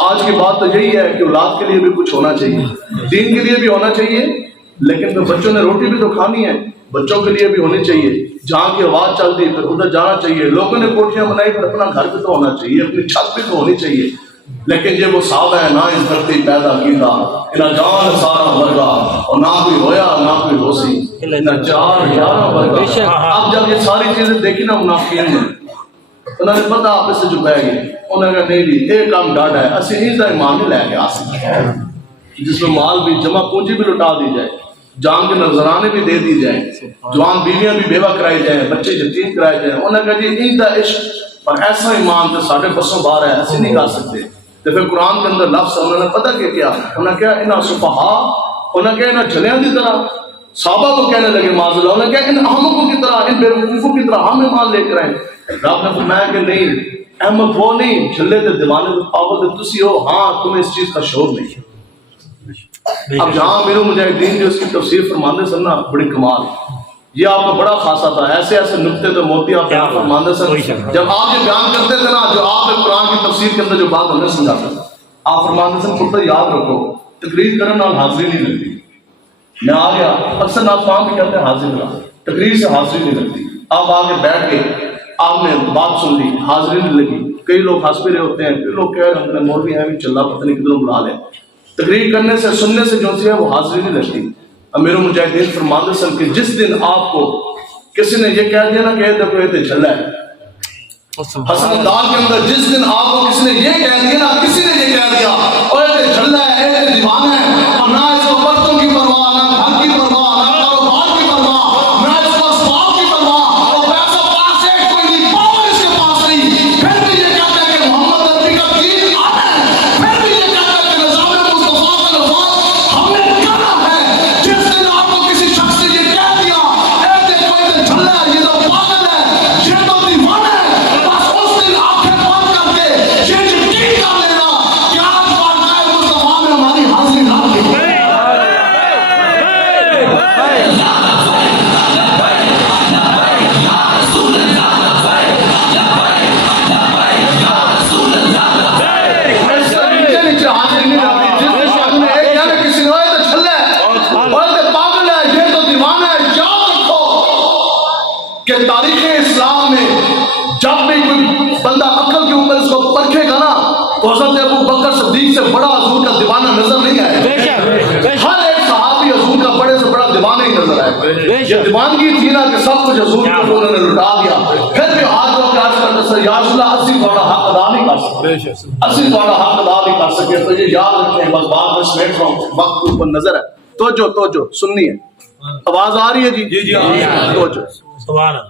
آج کی بات تو یہی ہے کہ اولاد کے لیے بھی کچھ ہونا چاہیے، دین کے لیے بھی ہونا چاہیے، لیکن پھر بچوں نے روٹی بھی تو کھانی ہے، بچوں کے لیے بھی ہونی چاہیے. جہاں کی آواز چل دی پھر ادھر جانا چاہیے. لوگوں نے کوٹھیاں بنائی پھر اپنا گھر بھی تو ہونا چاہیے، اپنی چھت بھی تو ہونی چاہیے. لیکن یہ وہ صاحب ہے نہ اس دھرتی پیدا کیتا نہ جان سارا ورگا اور نہ کوئی ہویا نہ کوئی ہوسی نہ چار یارہ ورگا. اب جب یہ ساری چیزیں دیکھی نا منافقین نے، انہوں نے پتا آپ سے جو بہ گئے، انہوں نے کہا نہیں جی ایک کام ڈاڈا ہے اسی نہیں دا ایمان نہیں لے کے آ سکتے جس میں مال بھی جمع پونجی بھی لٹا دی جائے، جان کے نذرانے بھی دے دی جائیں، جوان بیویاں بھی بیوہ کرائی جائیں، بچے یتیم کرائے جائیں. انہوں نے کہا جی نہیں دا عشق اور ایسا ایمان تو ساڑھے بسوں باہر ہے ایسے نہیں کر سکتے. تو پھر قرآن کے اندر لفظ انہوں نے پتہ کیا انہوں نے کہا انہا صفحا، انہوں نے کہا انہا جھلیاں دی طرح صحابہ کو کہنے لگے معاذ اللہ، انہوں نے کہا ان احمقوں کی طرح ان بے وقوفوں کی طرح ہم ایمان لے کر آئیں. رب نے فرمایا کہ نہیں احمد وہ نہیں، جھلے تے دیوانے تے پاگل تے تسی ہو، ہاں تمہیں اس چیز کا شعور نہیں ہے. اب جہاں میرے مجاہدین جو اس کی تفسیر فرماندے سن نا بڑی کمال، یہ آپ کا بڑا خاصا تھا. ایسے ایسے نکتے تو موتی آپ بیان فرماندے سن. جب آپ یہ بیان کرتے تھے نا جو آپ نے قرآن کی تفسیر کے اندر جو بات ہمیں سمجھاتے تھے آپ فرماندے سن پتہ یاد رکھو تقریر کرنے نال حاضری نہیں لگتی. میں آ گیا اکثر ناظرین بھی کہتے ہیں حاضری ملا، تقریر سے حاضری نہیں لگتی. آپ آگے بیٹھ کے آپ نے بات سن لی حاضری نہیں لگی. کئی لوگ ہنس بھی رہے ہوتے ہیں، کئی لوگ کہہ رہے ہوتے ہیں مولوی ہیں بھی چل رہا پتہ نہیں کدھر بلا لیں. تقریر کرنے سے سننے سے جو سی ہے وہ حاضری نہیں لگتی. امیر مجاہدین فرماندے سن کہ جس دن آپ کو کسی نے یہ کہہ دیا نا کہ دیکھو یہ تو جھلا ہے، حسن دار کے اندر جس دن آپ کو کسی نے یہ کہہ دیا نا، کسی نے یہ کہہ دیا اور یہ تو جھلا ہے یہ تو دیوانہ ہے اور نہ اس کو برتن کی پرواہ نہ گھر کی پرواہ نہ کاروبار کی پرواہ نہ اس کو اسباب کی پرواہ اور پیسہ پاس ہے کوئی نہیں پاور اس کے پاس نہیں، پھر بھی یہ کہتا ہے کہ محمد عربی کا دین آنا ہے، پھر بھی یہ کہتا ہے کہ نظام مصطفیٰ کا نفاذ ہم نے کرنا ہے. جس دن آپ کو کسی شخص نے یہ کہہ دیا اے دیکھو یہ تو جھلا ہے یہ تو پاگل ہے یہ تو دیوانہ ہے، بس اس دن آنکھیں بند کر کے یہ یقین کر لینا کہ آج واقعہ مصطفیٰ میں ہماری حاضری نہ تھی. کہ تاریخ اسلام میں جب بھی کوئی بندہ عقل کے اوپر اس کو پرکھے گا نا تو حضرت ابو بکر صدیق سے بڑا حضور کا دیوانہ نظر نہیں آئے. ہر ایک صحابی حضور کا بڑے سے بڑا دیوانہ ہی نظر آئے. یہ دیوانگی تھی نا کہ سب کچھ حضور کو انہوں نے لٹا دیا. پھر بھی ہاتھ ہو کے آج کرتے سر یا رسول اللہ اسی تھوڑا حق ادا نہیں کر سکتے، اسی تھوڑا حق ادا نہیں کر سکے. تو یہ یاد رکھیں بس بات میں سمیٹ رہا ہوں وقت کے اوپر نظر ہے. توجہ سننی ہے، آواز آ رہی ہے جی جی توجہ.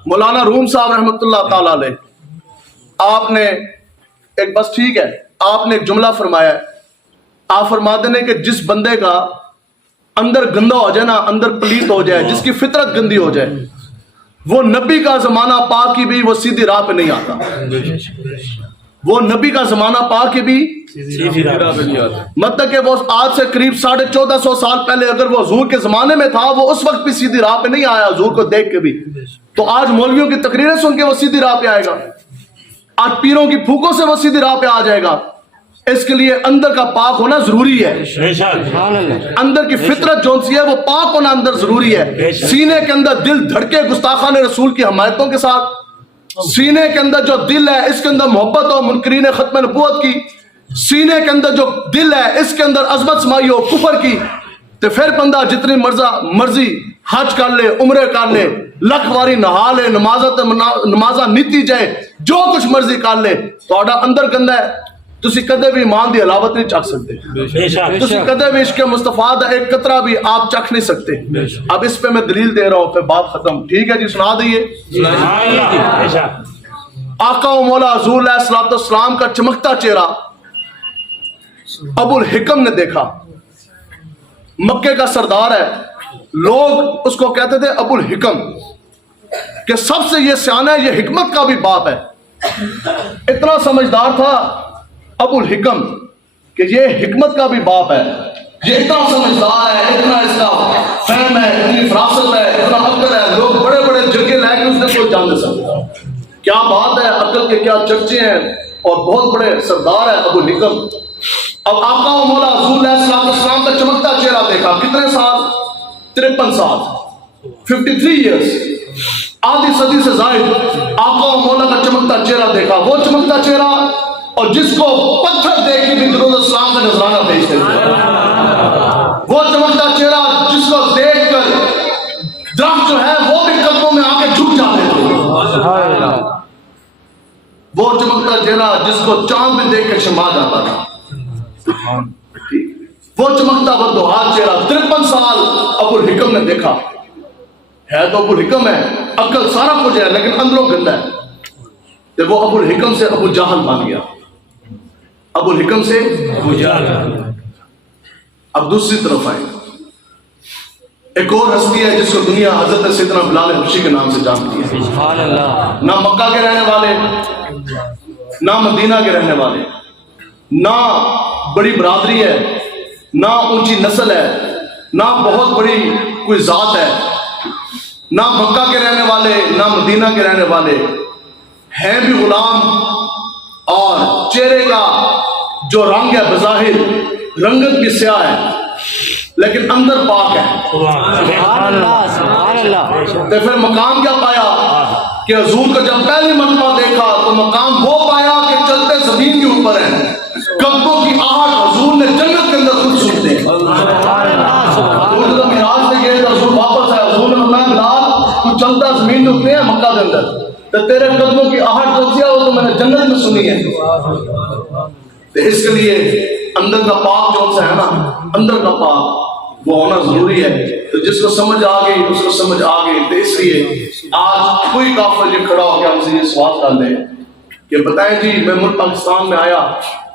مولانا روم صاحب رحمۃ اللہ تعالی علیہ آپ نے ایک بس ٹھیک ہے آپ نے ایک جملہ فرمایا ہے. آپ فرماتے ہیں کہ جس بندے کا اندر گندا ہو جائے نا، اندر پلیت ہو جائے، جس کی فطرت گندی ہو جائے، وہ نبی کا زمانہ پا کے بھی وہ سیدھی راہ پہ نہیں آتا. وہ نبی کا زمانہ پا کے بھی مطلب کہ وہ آج سے قریب 1450 سال پہلے اگر وہ حضور کے زمانے میں تھا وہ اس وقت بھی سیدھی راہ پہ نہیں آیا حضور کو دیکھ کے بھی. تو آج مولویوں کی تقریریں سن کے وہ سیدھی راہ پہ آئے گا، آج پیروں کی پھوکوں سے وہ سیدھی راہ پہ آ جائے گا. اس کے لیے اندر کا پاک ہونا ضروری ہے. بے شک سبحان اللہ. اندر کی فطرت جو سی ہے وہ پاک ہونا اندر ضروری ہے. سینے کے اندر دل دھڑکے گستاخان رسول کی حمایتوں کے ساتھ. سینے کے اندر جو دل ہے اس کے اندر محبت ہو منکرین ختم نبوت کی. سینے کے اندر جو دل ہے اس کے اندر عظمت سمائی ہو کفر کی. تو پھر بندہ جتنی مرضی حج کر لے عمرے کر لے لکھ واری نہا لے نمازہ نیتی جائے جو کچھ مرضی کر لے تو اندر گندا ہے. تسی کدے بھی ایمان دی علاوت نہیں چکھ سکتے. بے شک تسی کدے بھی عشق مصطفیٰ دا ایک قطرہ بھی آپ چکھ نہیں سکتے. اب اس پہ میں دلیل دے رہا ہوں پھر بات ختم. ٹھیک ہے جی سنا دئیے. بے شک آقا و مولا حضور علیہ الصلوۃ والسلام کا چمکتا چہرہ ابو الحکم نے دیکھا. مکے کا سردار ہے. لوگ اس کو کہتے تھے ابو الحکم کہ سب سے یہ سیانہ ہے یہ حکمت کا بھی باپ ہے. اتنا سمجھدار تھا ابو الحکم کہ یہ حکمت کا بھی باپ ہے. یہ اتنا سمجھدار ہے اتنا اس کا فہم ہے اتنی فراست ہے اتنا عقل ہے. لوگ بڑے بڑے جرگے لے کے اس نے کوئی جان نہیں سکتا. کیا بات ہے عقل کے کیا چرچے ہیں اور بہت بڑے سردار ہے ابو الحکم. اب آقا و مولا حضور علیہ السلام کا چمکتا چہرہ دیکھا. کتنے سال؟ 53 سال 53 ایئرس آدھی صدی سے زائد آقا و مولا کا چمکتا چہرہ دیکھا. وہ چمکتا چہرہ اور جس کو پتھر دے کے بھی درود السلام کا نذرانہ بھیجتے تھے. وہ چمکتا چہرہ جس کو دیکھ کر درخت جو ہے وہ بھی قدموں میں آ کے جھک جاتے تھے. وہ چمکتا چہرہ جس کو چاند بھی دیکھ کے شرما جاتا تھا. وہ چمکتا بدوحال چہرہ 53 سال ابو الحکم نے دیکھا. ہے تو ابو الحکم ہے عقل سارا کچھ ہے لیکن اندروں گندا ہے. تو وہ ابو الحکم سے ابو جہل بن گیا. ابو الحکم سے ابو جہل. اب دوسری طرف آئے ایک اور ہستی ہے جس کو دنیا حضرت سیدنا بلال حبشی کے نام سے جانتی ہے. سبحان اللہ. نہ مکہ کے رہنے والے نہ مدینہ کے رہنے والے نہ بڑی برادری ہے نہ اونچی نسل ہے نہ بہت بڑی کوئی ذات ہے. نہ مکہ کے رہنے والے نہ مدینہ کے رہنے والے ہیں بھی غلام. اور چہرے کا جو رنگ ہے بظاہر رنگت بھی سیاہ ہے لیکن اندر پاک ہے. سبحان اللہ. سبحان اللہ. تو پھر مقام کیا پایا کہ حضور کو جب پہلی مرتبہ دیکھا تو مقام وہ پایا کہ چلتے زمین کے اوپر ہیں. قدموں کی آہٹ حضور نے جنت کے اندر خود سنتے ہیں. حضور جب معراج سے گئے تو حضور واپس آئے. حضور نے فرمایا بلال تو چلتا زمین کے اوپر ہے مکہ کے اندر تو تیرے قدموں کی آہٹ جو سی ہے وہ تو میں نے جنت میں سنی ہے. تو اس کے لیے اندر کا پاک جو ہے نا اندر کا پاک وہ ہونا ضروری ہے. تو جس کو سمجھ آ گئی اس کو سمجھ آ گئی. تو اس لیے آج کوئی کافر یہ کھڑا ہو کے ہم سے یہ سوال کر لے کہ بتائیں جی میں ملک پاکستان میں آیا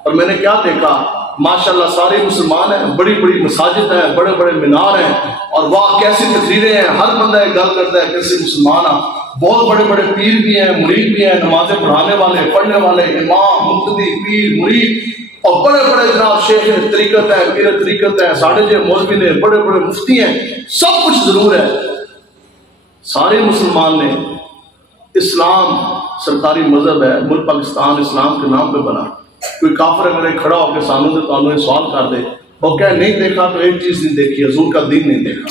اور میں نے کیا دیکھا. ماشاءاللہ سارے مسلمان ہیں بڑی بڑی مساجد ہیں بڑے بڑے مینار ہیں اور واہ کیسی تقریریں ہیں. ہر بندہ ایک گل کرتا ہے کیسے مسلمان ہیں. بہت بڑے بڑے پیر بھی ہیں مرید بھی ہیں نمازیں پڑھانے والے پڑھنے والے امام مقتدی پیر مرید اور بڑے بڑے جناب شیخ طریقت ہے پیر طریقت ہے ساڑھے جے مولوی نے بڑے بڑے مفتی ہیں. سب کچھ ضرور ہے. سارے مسلمان نے اسلام سرکاری مذہب ہے ملک پاکستان اسلام کے نام پہ بنا. کوئی کافر اگر کھڑا ہو کے سامنے سے تعلق سوال کر دے اور کہ نہیں دیکھا تو ایک چیز نہیں دیکھی حضور کا دین نہیں دیکھا.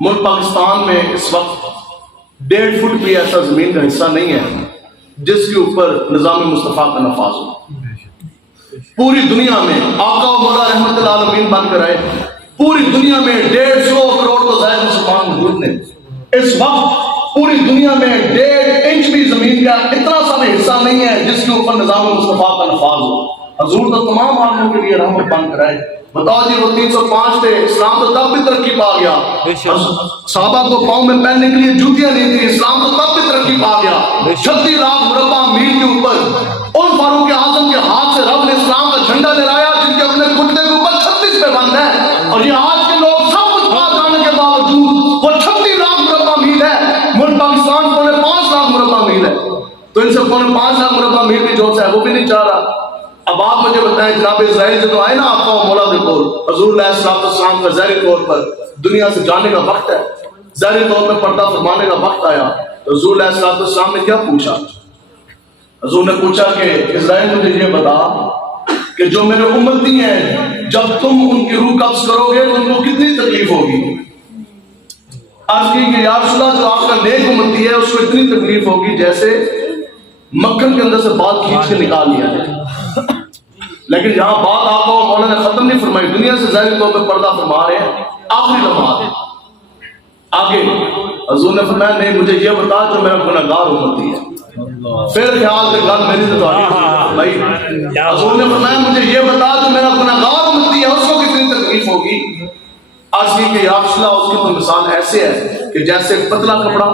ملک پاکستان میں اس وقت 1.5 فٹ بھی ایسا زمین کا حصہ نہیں ہے جس کے اوپر نظام مصطفیٰ کا نفاذ ہو. پوری دنیا میں آقا و مولا رحمت العالمین بن کر آئے. پوری دنیا میں 150 کروڑ تو زائد مسلمان موجود ہیں. اس وقت پوری دنیا میں 1.5 انچ بھی زمین کا اتنا سا بھی حصہ نہیں ہے جس کے اوپر نظام مصطفیٰ کا نفاذ ہو. حضور تو تمام عالموں کے لیے رحمت بن کر آئے. بتاؤ جی وہ 305 تھے اسلام تو تب بھی ترقی پا گیا. صحابہ کو پاؤں میں پہننے کے لیے جوتیاں نہیں تھی اسلام تو تب بھی ترقی پا گیا. 36 لاکھ مربع میل کے اوپر ان فاروق اعظم کے ہاتھ سے رب نے اسلام کا جھنڈا لہرایا جن کے اپنے گھٹنے کے اوپر 36 پہ بند ہے. اور یہ آج کے لوگ سب کچھ پا جانے کے باوجود وہ 36 لاکھ مربع میل ہے. ملک پاکستان 5.5 لاکھ مربع میل ہے. تو ان سے 5.5 لاکھ مربع میل بھی جو ہے وہ بھی نہیں چاہ رہا. اب آپ مجھے بتائیں جناب اسرائیل سے تو آئے نا آقا و مولا کے قول حضور علیہ السلام کا ظاہری طور پر دنیا سے جانے کا وقت ہے. ظاہری طور پر پردہ فرمانے کا وقت آیا تو حضور علیہ السلام نے کیا پوچھا. حضور نے پوچھا کہ اسرائیل مجھے یہ بتا کہ جو میرے امتی ہیں جب تم ان کی روح قبض کرو گے تو ان کو کتنی تکلیف ہوگی؟ عرض کی کہ یا رسول اللہ جو آپ کا نیک امتی ہے اس کو اتنی تکلیف ہوگی جیسے مکھن کے اندر سے بال کھینچ کے نکال لیا جائے. لیکن یہاں بات آپ کو مولانا نے ختم نہیں فرمائی, دنیا سے ظاہری طور پہ پردہ فرما رہے ہیں, آخری لمحات آگے حضور نے فرمایا نہیں مجھے یہ بتا جو میرا گناہگار امتی ہے. پھر خیال سے گل میری تو بھائی حضور نے فرمایا مجھے یہ بتا جو میرا گناہگار امتی ہے اس کو کتنی تکلیف ہوگی؟ عرض کی کہ یا رسول اللہ اس کی تو مثال ایسے ہے کہ جیسے پتلا کپڑا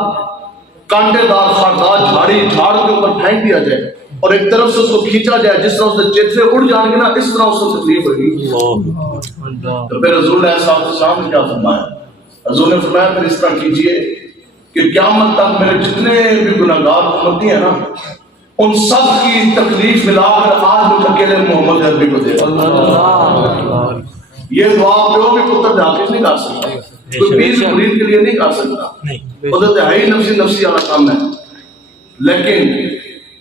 کانٹے دار خاردار جھاڑی جھاڑ کے اوپر پھینک دیا جائے اور ایک طرف سے اس کو کھینچا جائے, جس طرح اس سے چیترے اڑ جائیں گے نا اس طرح اس کو تکلیف ہوگی. تو پھر حضور علیہ السلام نے کیا فرمایا؟ حضور نے فرمایا پھر اس طرح کیجئے کہ قیامت تک میرے جتنے بھی گناہگار امتی ہیں نا ان سب کی تکلیف ملا کر آج مجھ اکیلے محمد عربی کو دے. یہ دعا پیو بھی پتر نافذ نہیں کر سکتا, کوئی پیر مرید کے لیے نہیں کر سکتا, حضرت ہے ہی نفسی والا کام ہے. لیکن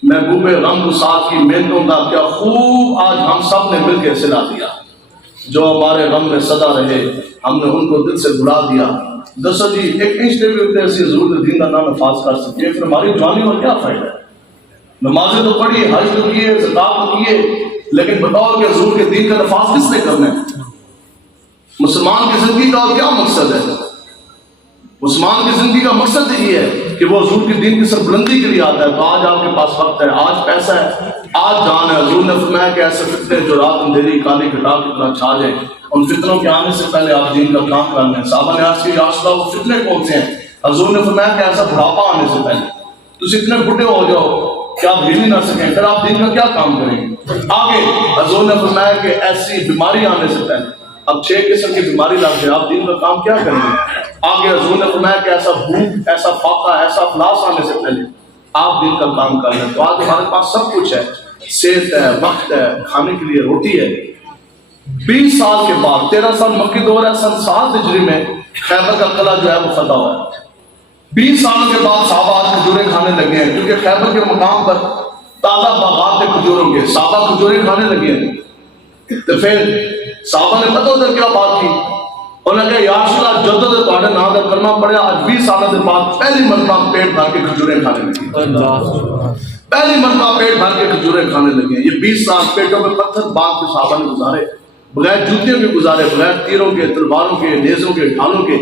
محبوب غم گسار کی محنتوں کا کیا خوب آج ہم سب نے مل کے صلا دیا. جو ہمارے غم میں صدا رہے ہم نے ان کو دل سے بلا دیا. دسو جی ایک انچ بھی ہوتے ایسی حضور کے دین کا نام نفاذ کر سکتے پھر ہماری جوانی میں کیا فائدہ ہے؟ نمازیں تو پڑھی, حج تو کیے, زکات تو کیے, لیکن بتاؤ کہ حضور کے دین کا نفاذ کس نے کرنا ہے؟ مسلمان کی زندگی کا اور کیا مقصد ہے؟ مسلمان کی زندگی کا مقصد یہی ہے کہ وہ حضور کی دین کی سربلندی کے لیے آتا ہے. تو آج آپ کے پاس وقت ہے, آج پیسہ ہے, آج جان ہے. حضور نے فرمایا کہ ایسے فتنے جو رات اندھیری کالی گھٹا کی طرح چھا جائیں, ان فتنوں کے آنے سے پہلے آپ دین کا کام کر لیں. صحابہ نے عرض کی یا رسول اللہ وہ فتنے کون سے ہیں؟ حضور نے فرمایا کہ ایسا بڑھاپا آنے سے پہلے تو اتنے بڈھے ہو جاؤ کہ آپ ہل ہی نہ سکیں, پھر آپ دین کا کیا کام کریں گے؟ آگے حضور نے فرمایا کہ ایسی بیماری آنے سے پہلے, اب 6 قسم کی بیماری لگ جائے, آپ دین کا کام کیا کریں گے؟ آگے حضور نے فرمایا کہ ایسا بھوک, ایسا فاقہ, ایسا افلاس آنے سے پہلے آپ دین کا کام کر لیں. تو آج ہمارے پاس سب کچھ ہے, صحت ہے, وقت ہے, کھانے کے لیے روٹی ہے. 20 سال کے بعد 13 سال مکی دور ہے, سن 7 ہجری میں خیبر کا قلعہ جو ہے وہ فتح ہوا ہے. 20 سالوں کے بعد صحابہ آج کھجوریں کھانے لگے ہیں, کیونکہ خیبر کے مقام پر تازہ باغات ہیں کھجوروں کے, صحابہ کھجوریں کھانے لگے ہیں. تو پھر صحابہ نے پتہ ادھر کیا بات کی, انہوں نے کہا یا رسول اللہ جدو سے تہاڈے نام دا کرنا پڑیا, آج 20 سالوں کے بعد پہلی مرتبہ پیٹ بھر کے کھجوریں کھانے لگے. پہلی مرتبہ پیٹ بھر کے کھجوریں کھانے لگے. یہ 20 سال پیٹوں میں پتھر باندھ کے صحابہ نے گزارے, بغیر جوتیوں کے گزارے, بغیر تیروں کے, تلواروں کے, نیزوں کے, ڈھالوں کے.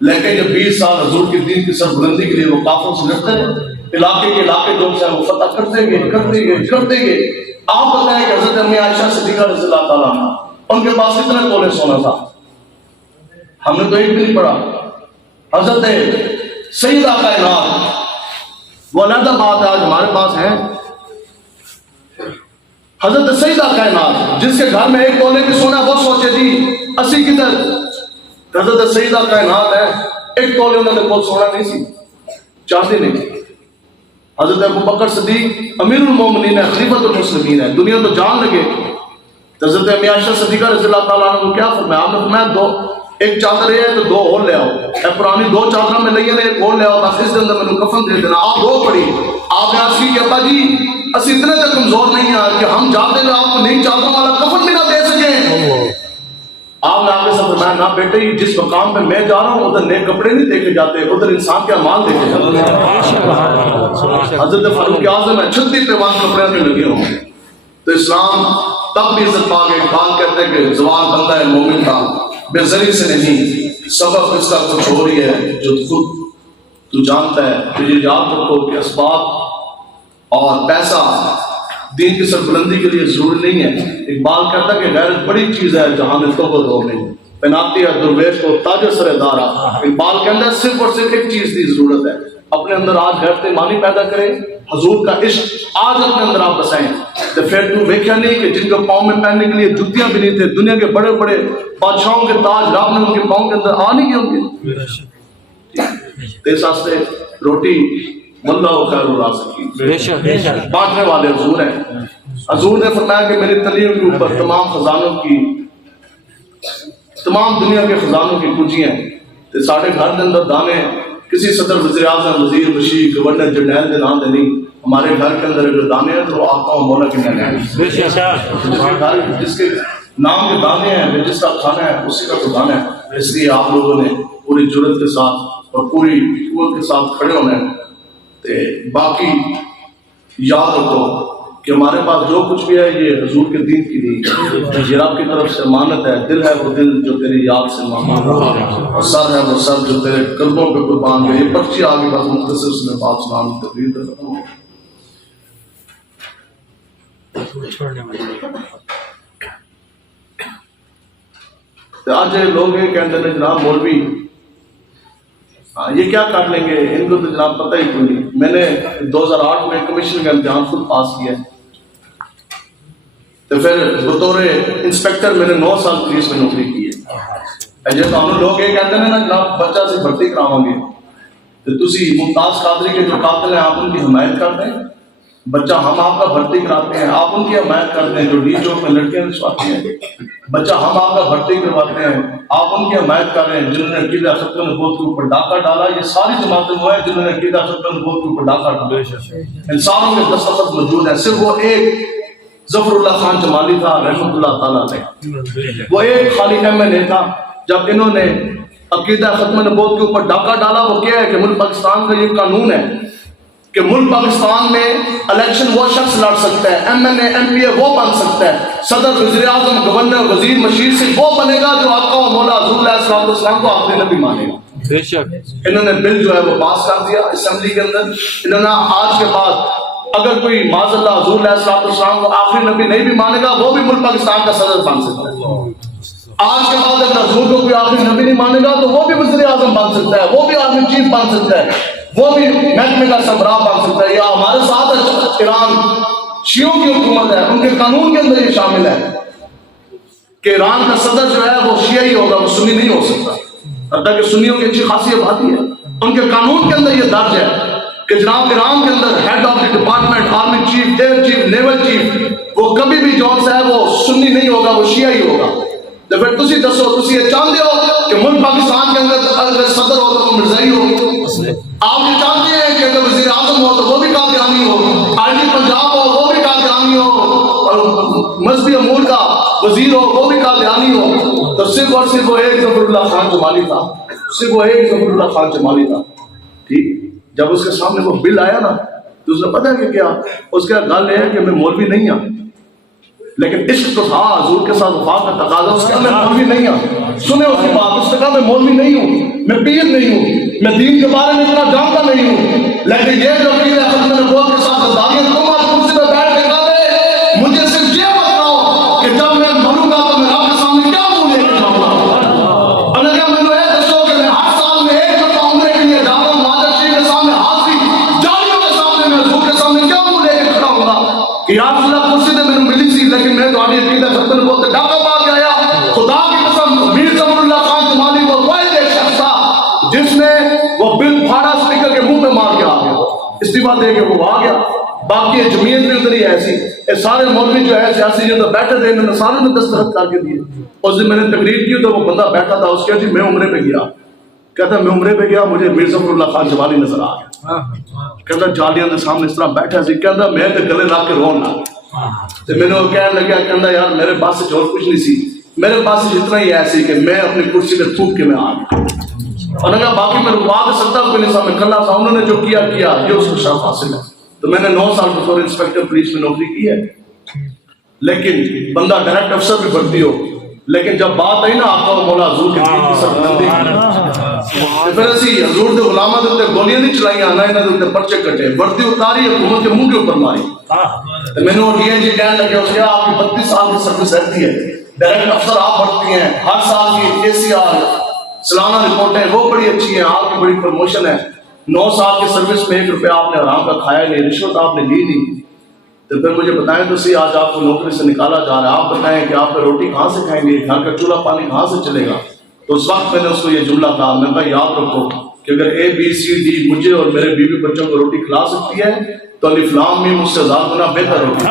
لیکن یہ 20 سال حضور کی دین کی سربلندی کے لیے وہ کافروں سے لڑتے رہے, علاقے کے علاقے جو سے وہ فتح کرتے گئے. آپ بتائیں کہ حضرت امی عائشہ صدیقہ رضی اللہ تعالیٰ عنہ, ان کے پاس کتنے تولے سونا تھا؟ ہم نے تو ایک بھی نہیں پڑھا. حضرت سیدہ کائنات, وہ علیحدہ بات ہے, آج ہمارے پاس ہے. حضرت سیدہ کائنات جس کے گھر میں 1 تولے کی سونا, وہ سوچے جی 80 کدھر. حضرت سیدہ کائنات ہے, 1 تولے انہوں نے بہت سونا نہیں سی, چاندی نہیں تھی. حضرت ابو بکر صدیق امیر المومنین ہے, خلیفۃ المسلمین ہے, دنیا تو جان لگے. حضرت امی عائشہ صدیقہ رضی اللہ تعالیٰ عنہ کو کیا فرمایا؟ آپ نے فرمایا 1 چادر ہے تو 2 اور لے آؤ, پرانی 2 چادر میں لے آئے, 1 اور لے آؤ, بس اس کے اندر میں کفن دے دینا. آپ 2 پڑھی. آپ نے عرض کی کہ ابا جی اسی اتنے تک کمزور نہیں ہیں کہ ہم جاتے ہوئے آپ کو نئی چادروں والا کفن بھی نہ دے سکیں. آپ نے آگے سے فرمایا نہ بیٹے, جس مقام پہ میں جا رہا ہوں ادھر نئے کپڑے نہیں دیکھے جاتے, ادھر انسان کے اعمال دیکھے جاتے ہیں. حضرت فاروق اعظم ہے 36 پیوان کپڑے میں لگے ہوں. تو اسلام تب بھی عزت پا گئے. اقبال کہتے ہیں کہ زوال بندہ ہے مومن کا بے زری سے نہیں, سبب اس کا کچھ اور ہی ہے جو خود تو جانتا ہے. تو یہ یاد رکھو کہ اسباب اور پیسہ دین کی سربلندی کے لیے ضروری نہیں ہے. اقبال کہتا ہے کہ غیرت بڑی چیز ہے جہاں میں تو دور نہیں پہناتی ہے درویش کو تاج سر دارا. اقبال کہتا ہے صرف اور صرف ایک چیز کی ضرورت ہے, اپنے اندر آج غیرت ایمانی پیدا کرے, حضور کا عشق آج اپنے اندر آپ بسائیں. تو پھر تو دیکھا نہیں کہ جن کے پاؤں میں پہننے کے لیے جوتیاں بھی نہیں تھے, دنیا کے بڑے بڑے بادشاہوں کے تاج رب نے ان کے پاؤں کے اندر آ نہیں کیا ہوں گے. اس واسطے روٹی واللہ خیر الرازقین, بانٹنے والے حضور ہیں. حضور نے فرمایا کہ میری تلیوں کے اوپر تمام خزانوں کی, تمام دنیا کے خزانوں کی کنجیاں ہیں. تو ساڑھے گھر کے اندر دانے کسی صدر وزیر اعظم وزیر مشیر گورنر جنرل کے نام دے نہیں ہمارے گھر کے اندر اگر دانے ہیں تو وہ آقا و مولا کے نام ہیں جس کے نام کے دانے ہیں جس کا کھانا ہے اسی کا تو دانا ہے اس لیے آپ لوگوں نے پوری جرت کے ساتھ اور پوری قوت کے ساتھ کھڑے ہونا ہے باقی یاد رکھو کہ ہمارے پاس جو کچھ بھی ہے یہ حضور کے دین کی لیے یہ رب کی طرف سے امانت ہے دل ہے وہ دل جو تیری یاد سے مانگا اور سر ہے وہ سر جو تیرے قدموں پہ قربان گئے یہ پرچی آگے بس مختصر اس میں بات سنان تقریر کر ختم ہو آج لوگ یہ کہتے ہیں جناب مولوی یہ کیا کر لیں گے ان کو تو جناب پتہ ہی کوئی نہیں میں نے 2008 میں کمیشن کا امتحان خود پاس کیا تو پھر بطور انسپیکٹر میں نے 9 سال پولیس میں نوکری کی ہے جیسے ہم لوگ یہ کہتے ہیں نا جناب بچہ سے بھرتی کراؤں گے تو تسی ممتاز قادری کے جو قاتل ہیں آپ ان کی حمایت کرتے ہیں بچہ ہم آپ کا بھرتی کراتے ہیں آپ ان کی حمایت کرتے ہیں جو ڈی چوک میں لڑکیاں رشواتے ہیں بچہ ہم آپ کا بھرتی کرواتے ہیں آپ ان کی حمایت کر رہے ہیں جنہوں نے عقیدہ ختم نبوت کے اوپر ڈاکہ ڈالا یہ ساری جماعتیں وہ ہیں جنہوں نے عقیدہ ختم نبوت کے اوپر ڈاکہ ڈالا انسانوں کے دستخط موجود ہیں صرف وہ ایک ظفر اللہ خان جمالی تھا رحمۃ اللہ تعالیٰ علیہ وہ ایک خالی MLA تھا جب انہوں نے عقیدہ ختم نبوت کے اوپر ڈاکہ ڈالا وہ کیا ہے کہ ملک پاکستان کا یہ قانون ہے کہ ملک پاکستان میں الیکشن وہ شخص لڑ سکتا ہے MLA MPA وہ بن سکتا ہے صدر وزیر اعظم گورنر وزیر مشیر سے وہ بنے گا جو آقا و مولا حضور علیہ السلام کو آخری نبی مانے گا بے شک انہوں نے بل جو ہے وہ پاس کر دیا اسمبلی کے اندر انہوں نے آج کے بعد اگر کوئی معاذ اللہ حضور علیہ السلام کو آخری نبی نہیں بھی مانے گا وہ بھی ملک پاکستان کا صدر بن سکتا ہے آج کے بعد اگر حضور کو کوئی آخری نبی نہیں مانے گا تو وہ بھی وزیر اعظم بن سکتا ہے وہ بھی آرمی چیف بن سکتا ہے وہ بھی محکمے کا سربراہ بن سکتا ہے یا ہمارے ساتھ ایران شیعوں کی حکومت ہے ان کے قانون کے اندر یہ شامل ہے کہ ایران کا صدر جو ہے وہ شیعہ ہی ہوگا وہ سنی نہیں ہو سکتا حتیٰ کہ سنیوں کی اچھی خاصی آبادی ہے ان کے قانون کے اندر یہ درج ہے کہ جناب ایران کے اندر head of the department army chief air chief naval chief وہ کبھی بھی جو ہے وہ سنی نہیں ہوگا وہ شیعہ ہی ہوگا تو پھر تسی دسو تسی یہ چاہتے ہو کہ ملک پاکستان کے اندر اگر صدر ہو تو وہ مرزائی ہو آپ یہ چاہتے ہیں کہ اگر وزیر اعظم ہو تو وہ بھی قادیانی ہو RD پنجاب ہو وہ بھی قادیانی ہو اور مذہبی امور کا وزیر ہو وہ بھی قادیانی ہو تو صرف اور صرف وہ ایک ظفر اللہ خان جمالی تھا صرف وہ ایک ظفر اللہ خان جمالی تھا ٹھیک جب اس کے سامنے وہ بل آیا نا تو اس نے پتا کہ کیا اس کا گل یہ ہے کہ میں مولوی نہیں ہوں لیکن عشق تو تھا حضور کے ساتھ وفا کا تقاضا اس کا میں مولوی نہیں ہوں سنے اس کی بات اس نے کہا میں مولوی نہیں ہوں میں پیر نہیں ہوں میں دین کے بارے میں اتنا جانتا نہیں ہوں لیکن یہ جو پیر ہے ختم نبوت کے ساتھ داغیاں تم آج کرسی پہ بیٹھ کے کہا مجھے صرف یہ بتاؤ کہ جب میں مروں گا تو میں آپ کے سامنے کیا منہ لے کے جاؤں گا اور کیا میں نے دسو کہ میں ہر سال میں ایک مرتبہ عمرے کے لیے جاتا ہوں مہاجر شریف کے سامنے حاضری جالیوں کے سامنے میں حضور کے سامنے کیا منہ لے کے کھڑا ہوں گا کہ یا رسول اللہ کرسی تو میں ملی سی لیکن میں تو آگے عقیدہ ختم نبوت سے ڈاکہ پا کے آیا خدا کی قسم میر ظفر اللہ خان جمالی وہ واحد ایک شخص تھا جس نے وہ بل پھاڑا اسپیکر کے منہ میں مار کے آ گیا استعفا دے کے وہ آ گیا باقی جمعیت بھی اتنی ایسی یہ سارے مولوی جو ہے سیاسی جو بیٹھے تھے انہوں نے سارے نے دستخط کر کے دیے اس دن میں نے تقریر کی تو وہ بندہ بیٹھا تھا اس کے جی میں عمرے پہ گیا کہتا میں عمرے پہ گیا مجھے میر ظفر اللہ خان جمالی نظر آ گیا کہتا جالیاں کے سامنے اس طرح بیٹھا سی کہتا میں تو گلے لا کے رونا تو میں نے وہ کہنے لگا کہتا یار میرے پاس سے اور کچھ نہیں سی میرے پاس اتنا ہی ایسی کہ میں اپنی کرسی پہ تھوک کے میں آ گیا اور اگر باقی میں رکوا کے سکتا کوئی نہیں صاحب میں کلا تھا انہوں نے جو کیا یہ اس کو شرف حاصل ہے تو میں نے 9 سال بطور انسپیکٹر پولیس میں نوکری کی ہے لیکن بندہ ڈائریکٹ افسر بھی بھرتی ہو لیکن جب بات آئی نا آقا و مولا حضور کے دین کی سربلندی پھر اسی حضور کے غلاماں دے اوپر گولیاں نہیں چلائیاں نہ انہاں دے اوپر پرچے کٹے وردی اتاری حکومت کے منہ کے اوپر ماری تو میں نے وہ DIG کہنے لگے اس کے آپ کی 32 سال کی سروس رہتی ہے ڈائریکٹ افسر آپ بڑھتی ہیں ہر سال کی ACR سالانہ رپورٹیں وہ بڑی اچھی ہیں آپ کی بڑی پروموشن ہے 9 سال کی سروس میں 1 روپیہ آپ نے حرام کا کھایا نہیں رشوت آپ نے لی نہیں تو پھر مجھے بتائیں تو سی آج آپ کو نوکری سے نکالا جا رہا ہے آپ بتائیں کہ آپ روٹی کہاں سے کھائیں گے گھر کا چولہا پانی کہاں سے چلے گا تو اس وقت میں نے اس کو یہ جملہ کہا میں کہا یاد رکھو کہ اگر ABCD مجھے اور میرے بیوی بچوں کو روٹی کھلا سکتی ہے تو الف لام میم مجھ سے 1000 گنا بہتر ہوگی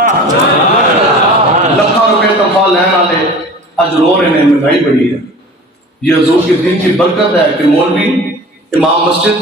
لاکھوں روپے تنخواہ لینے والے آج رو رہے ہیں مہنگائی بڑھی ہے یہ حضور کے دین کی برکت ہے کہ مولوی امام مسجد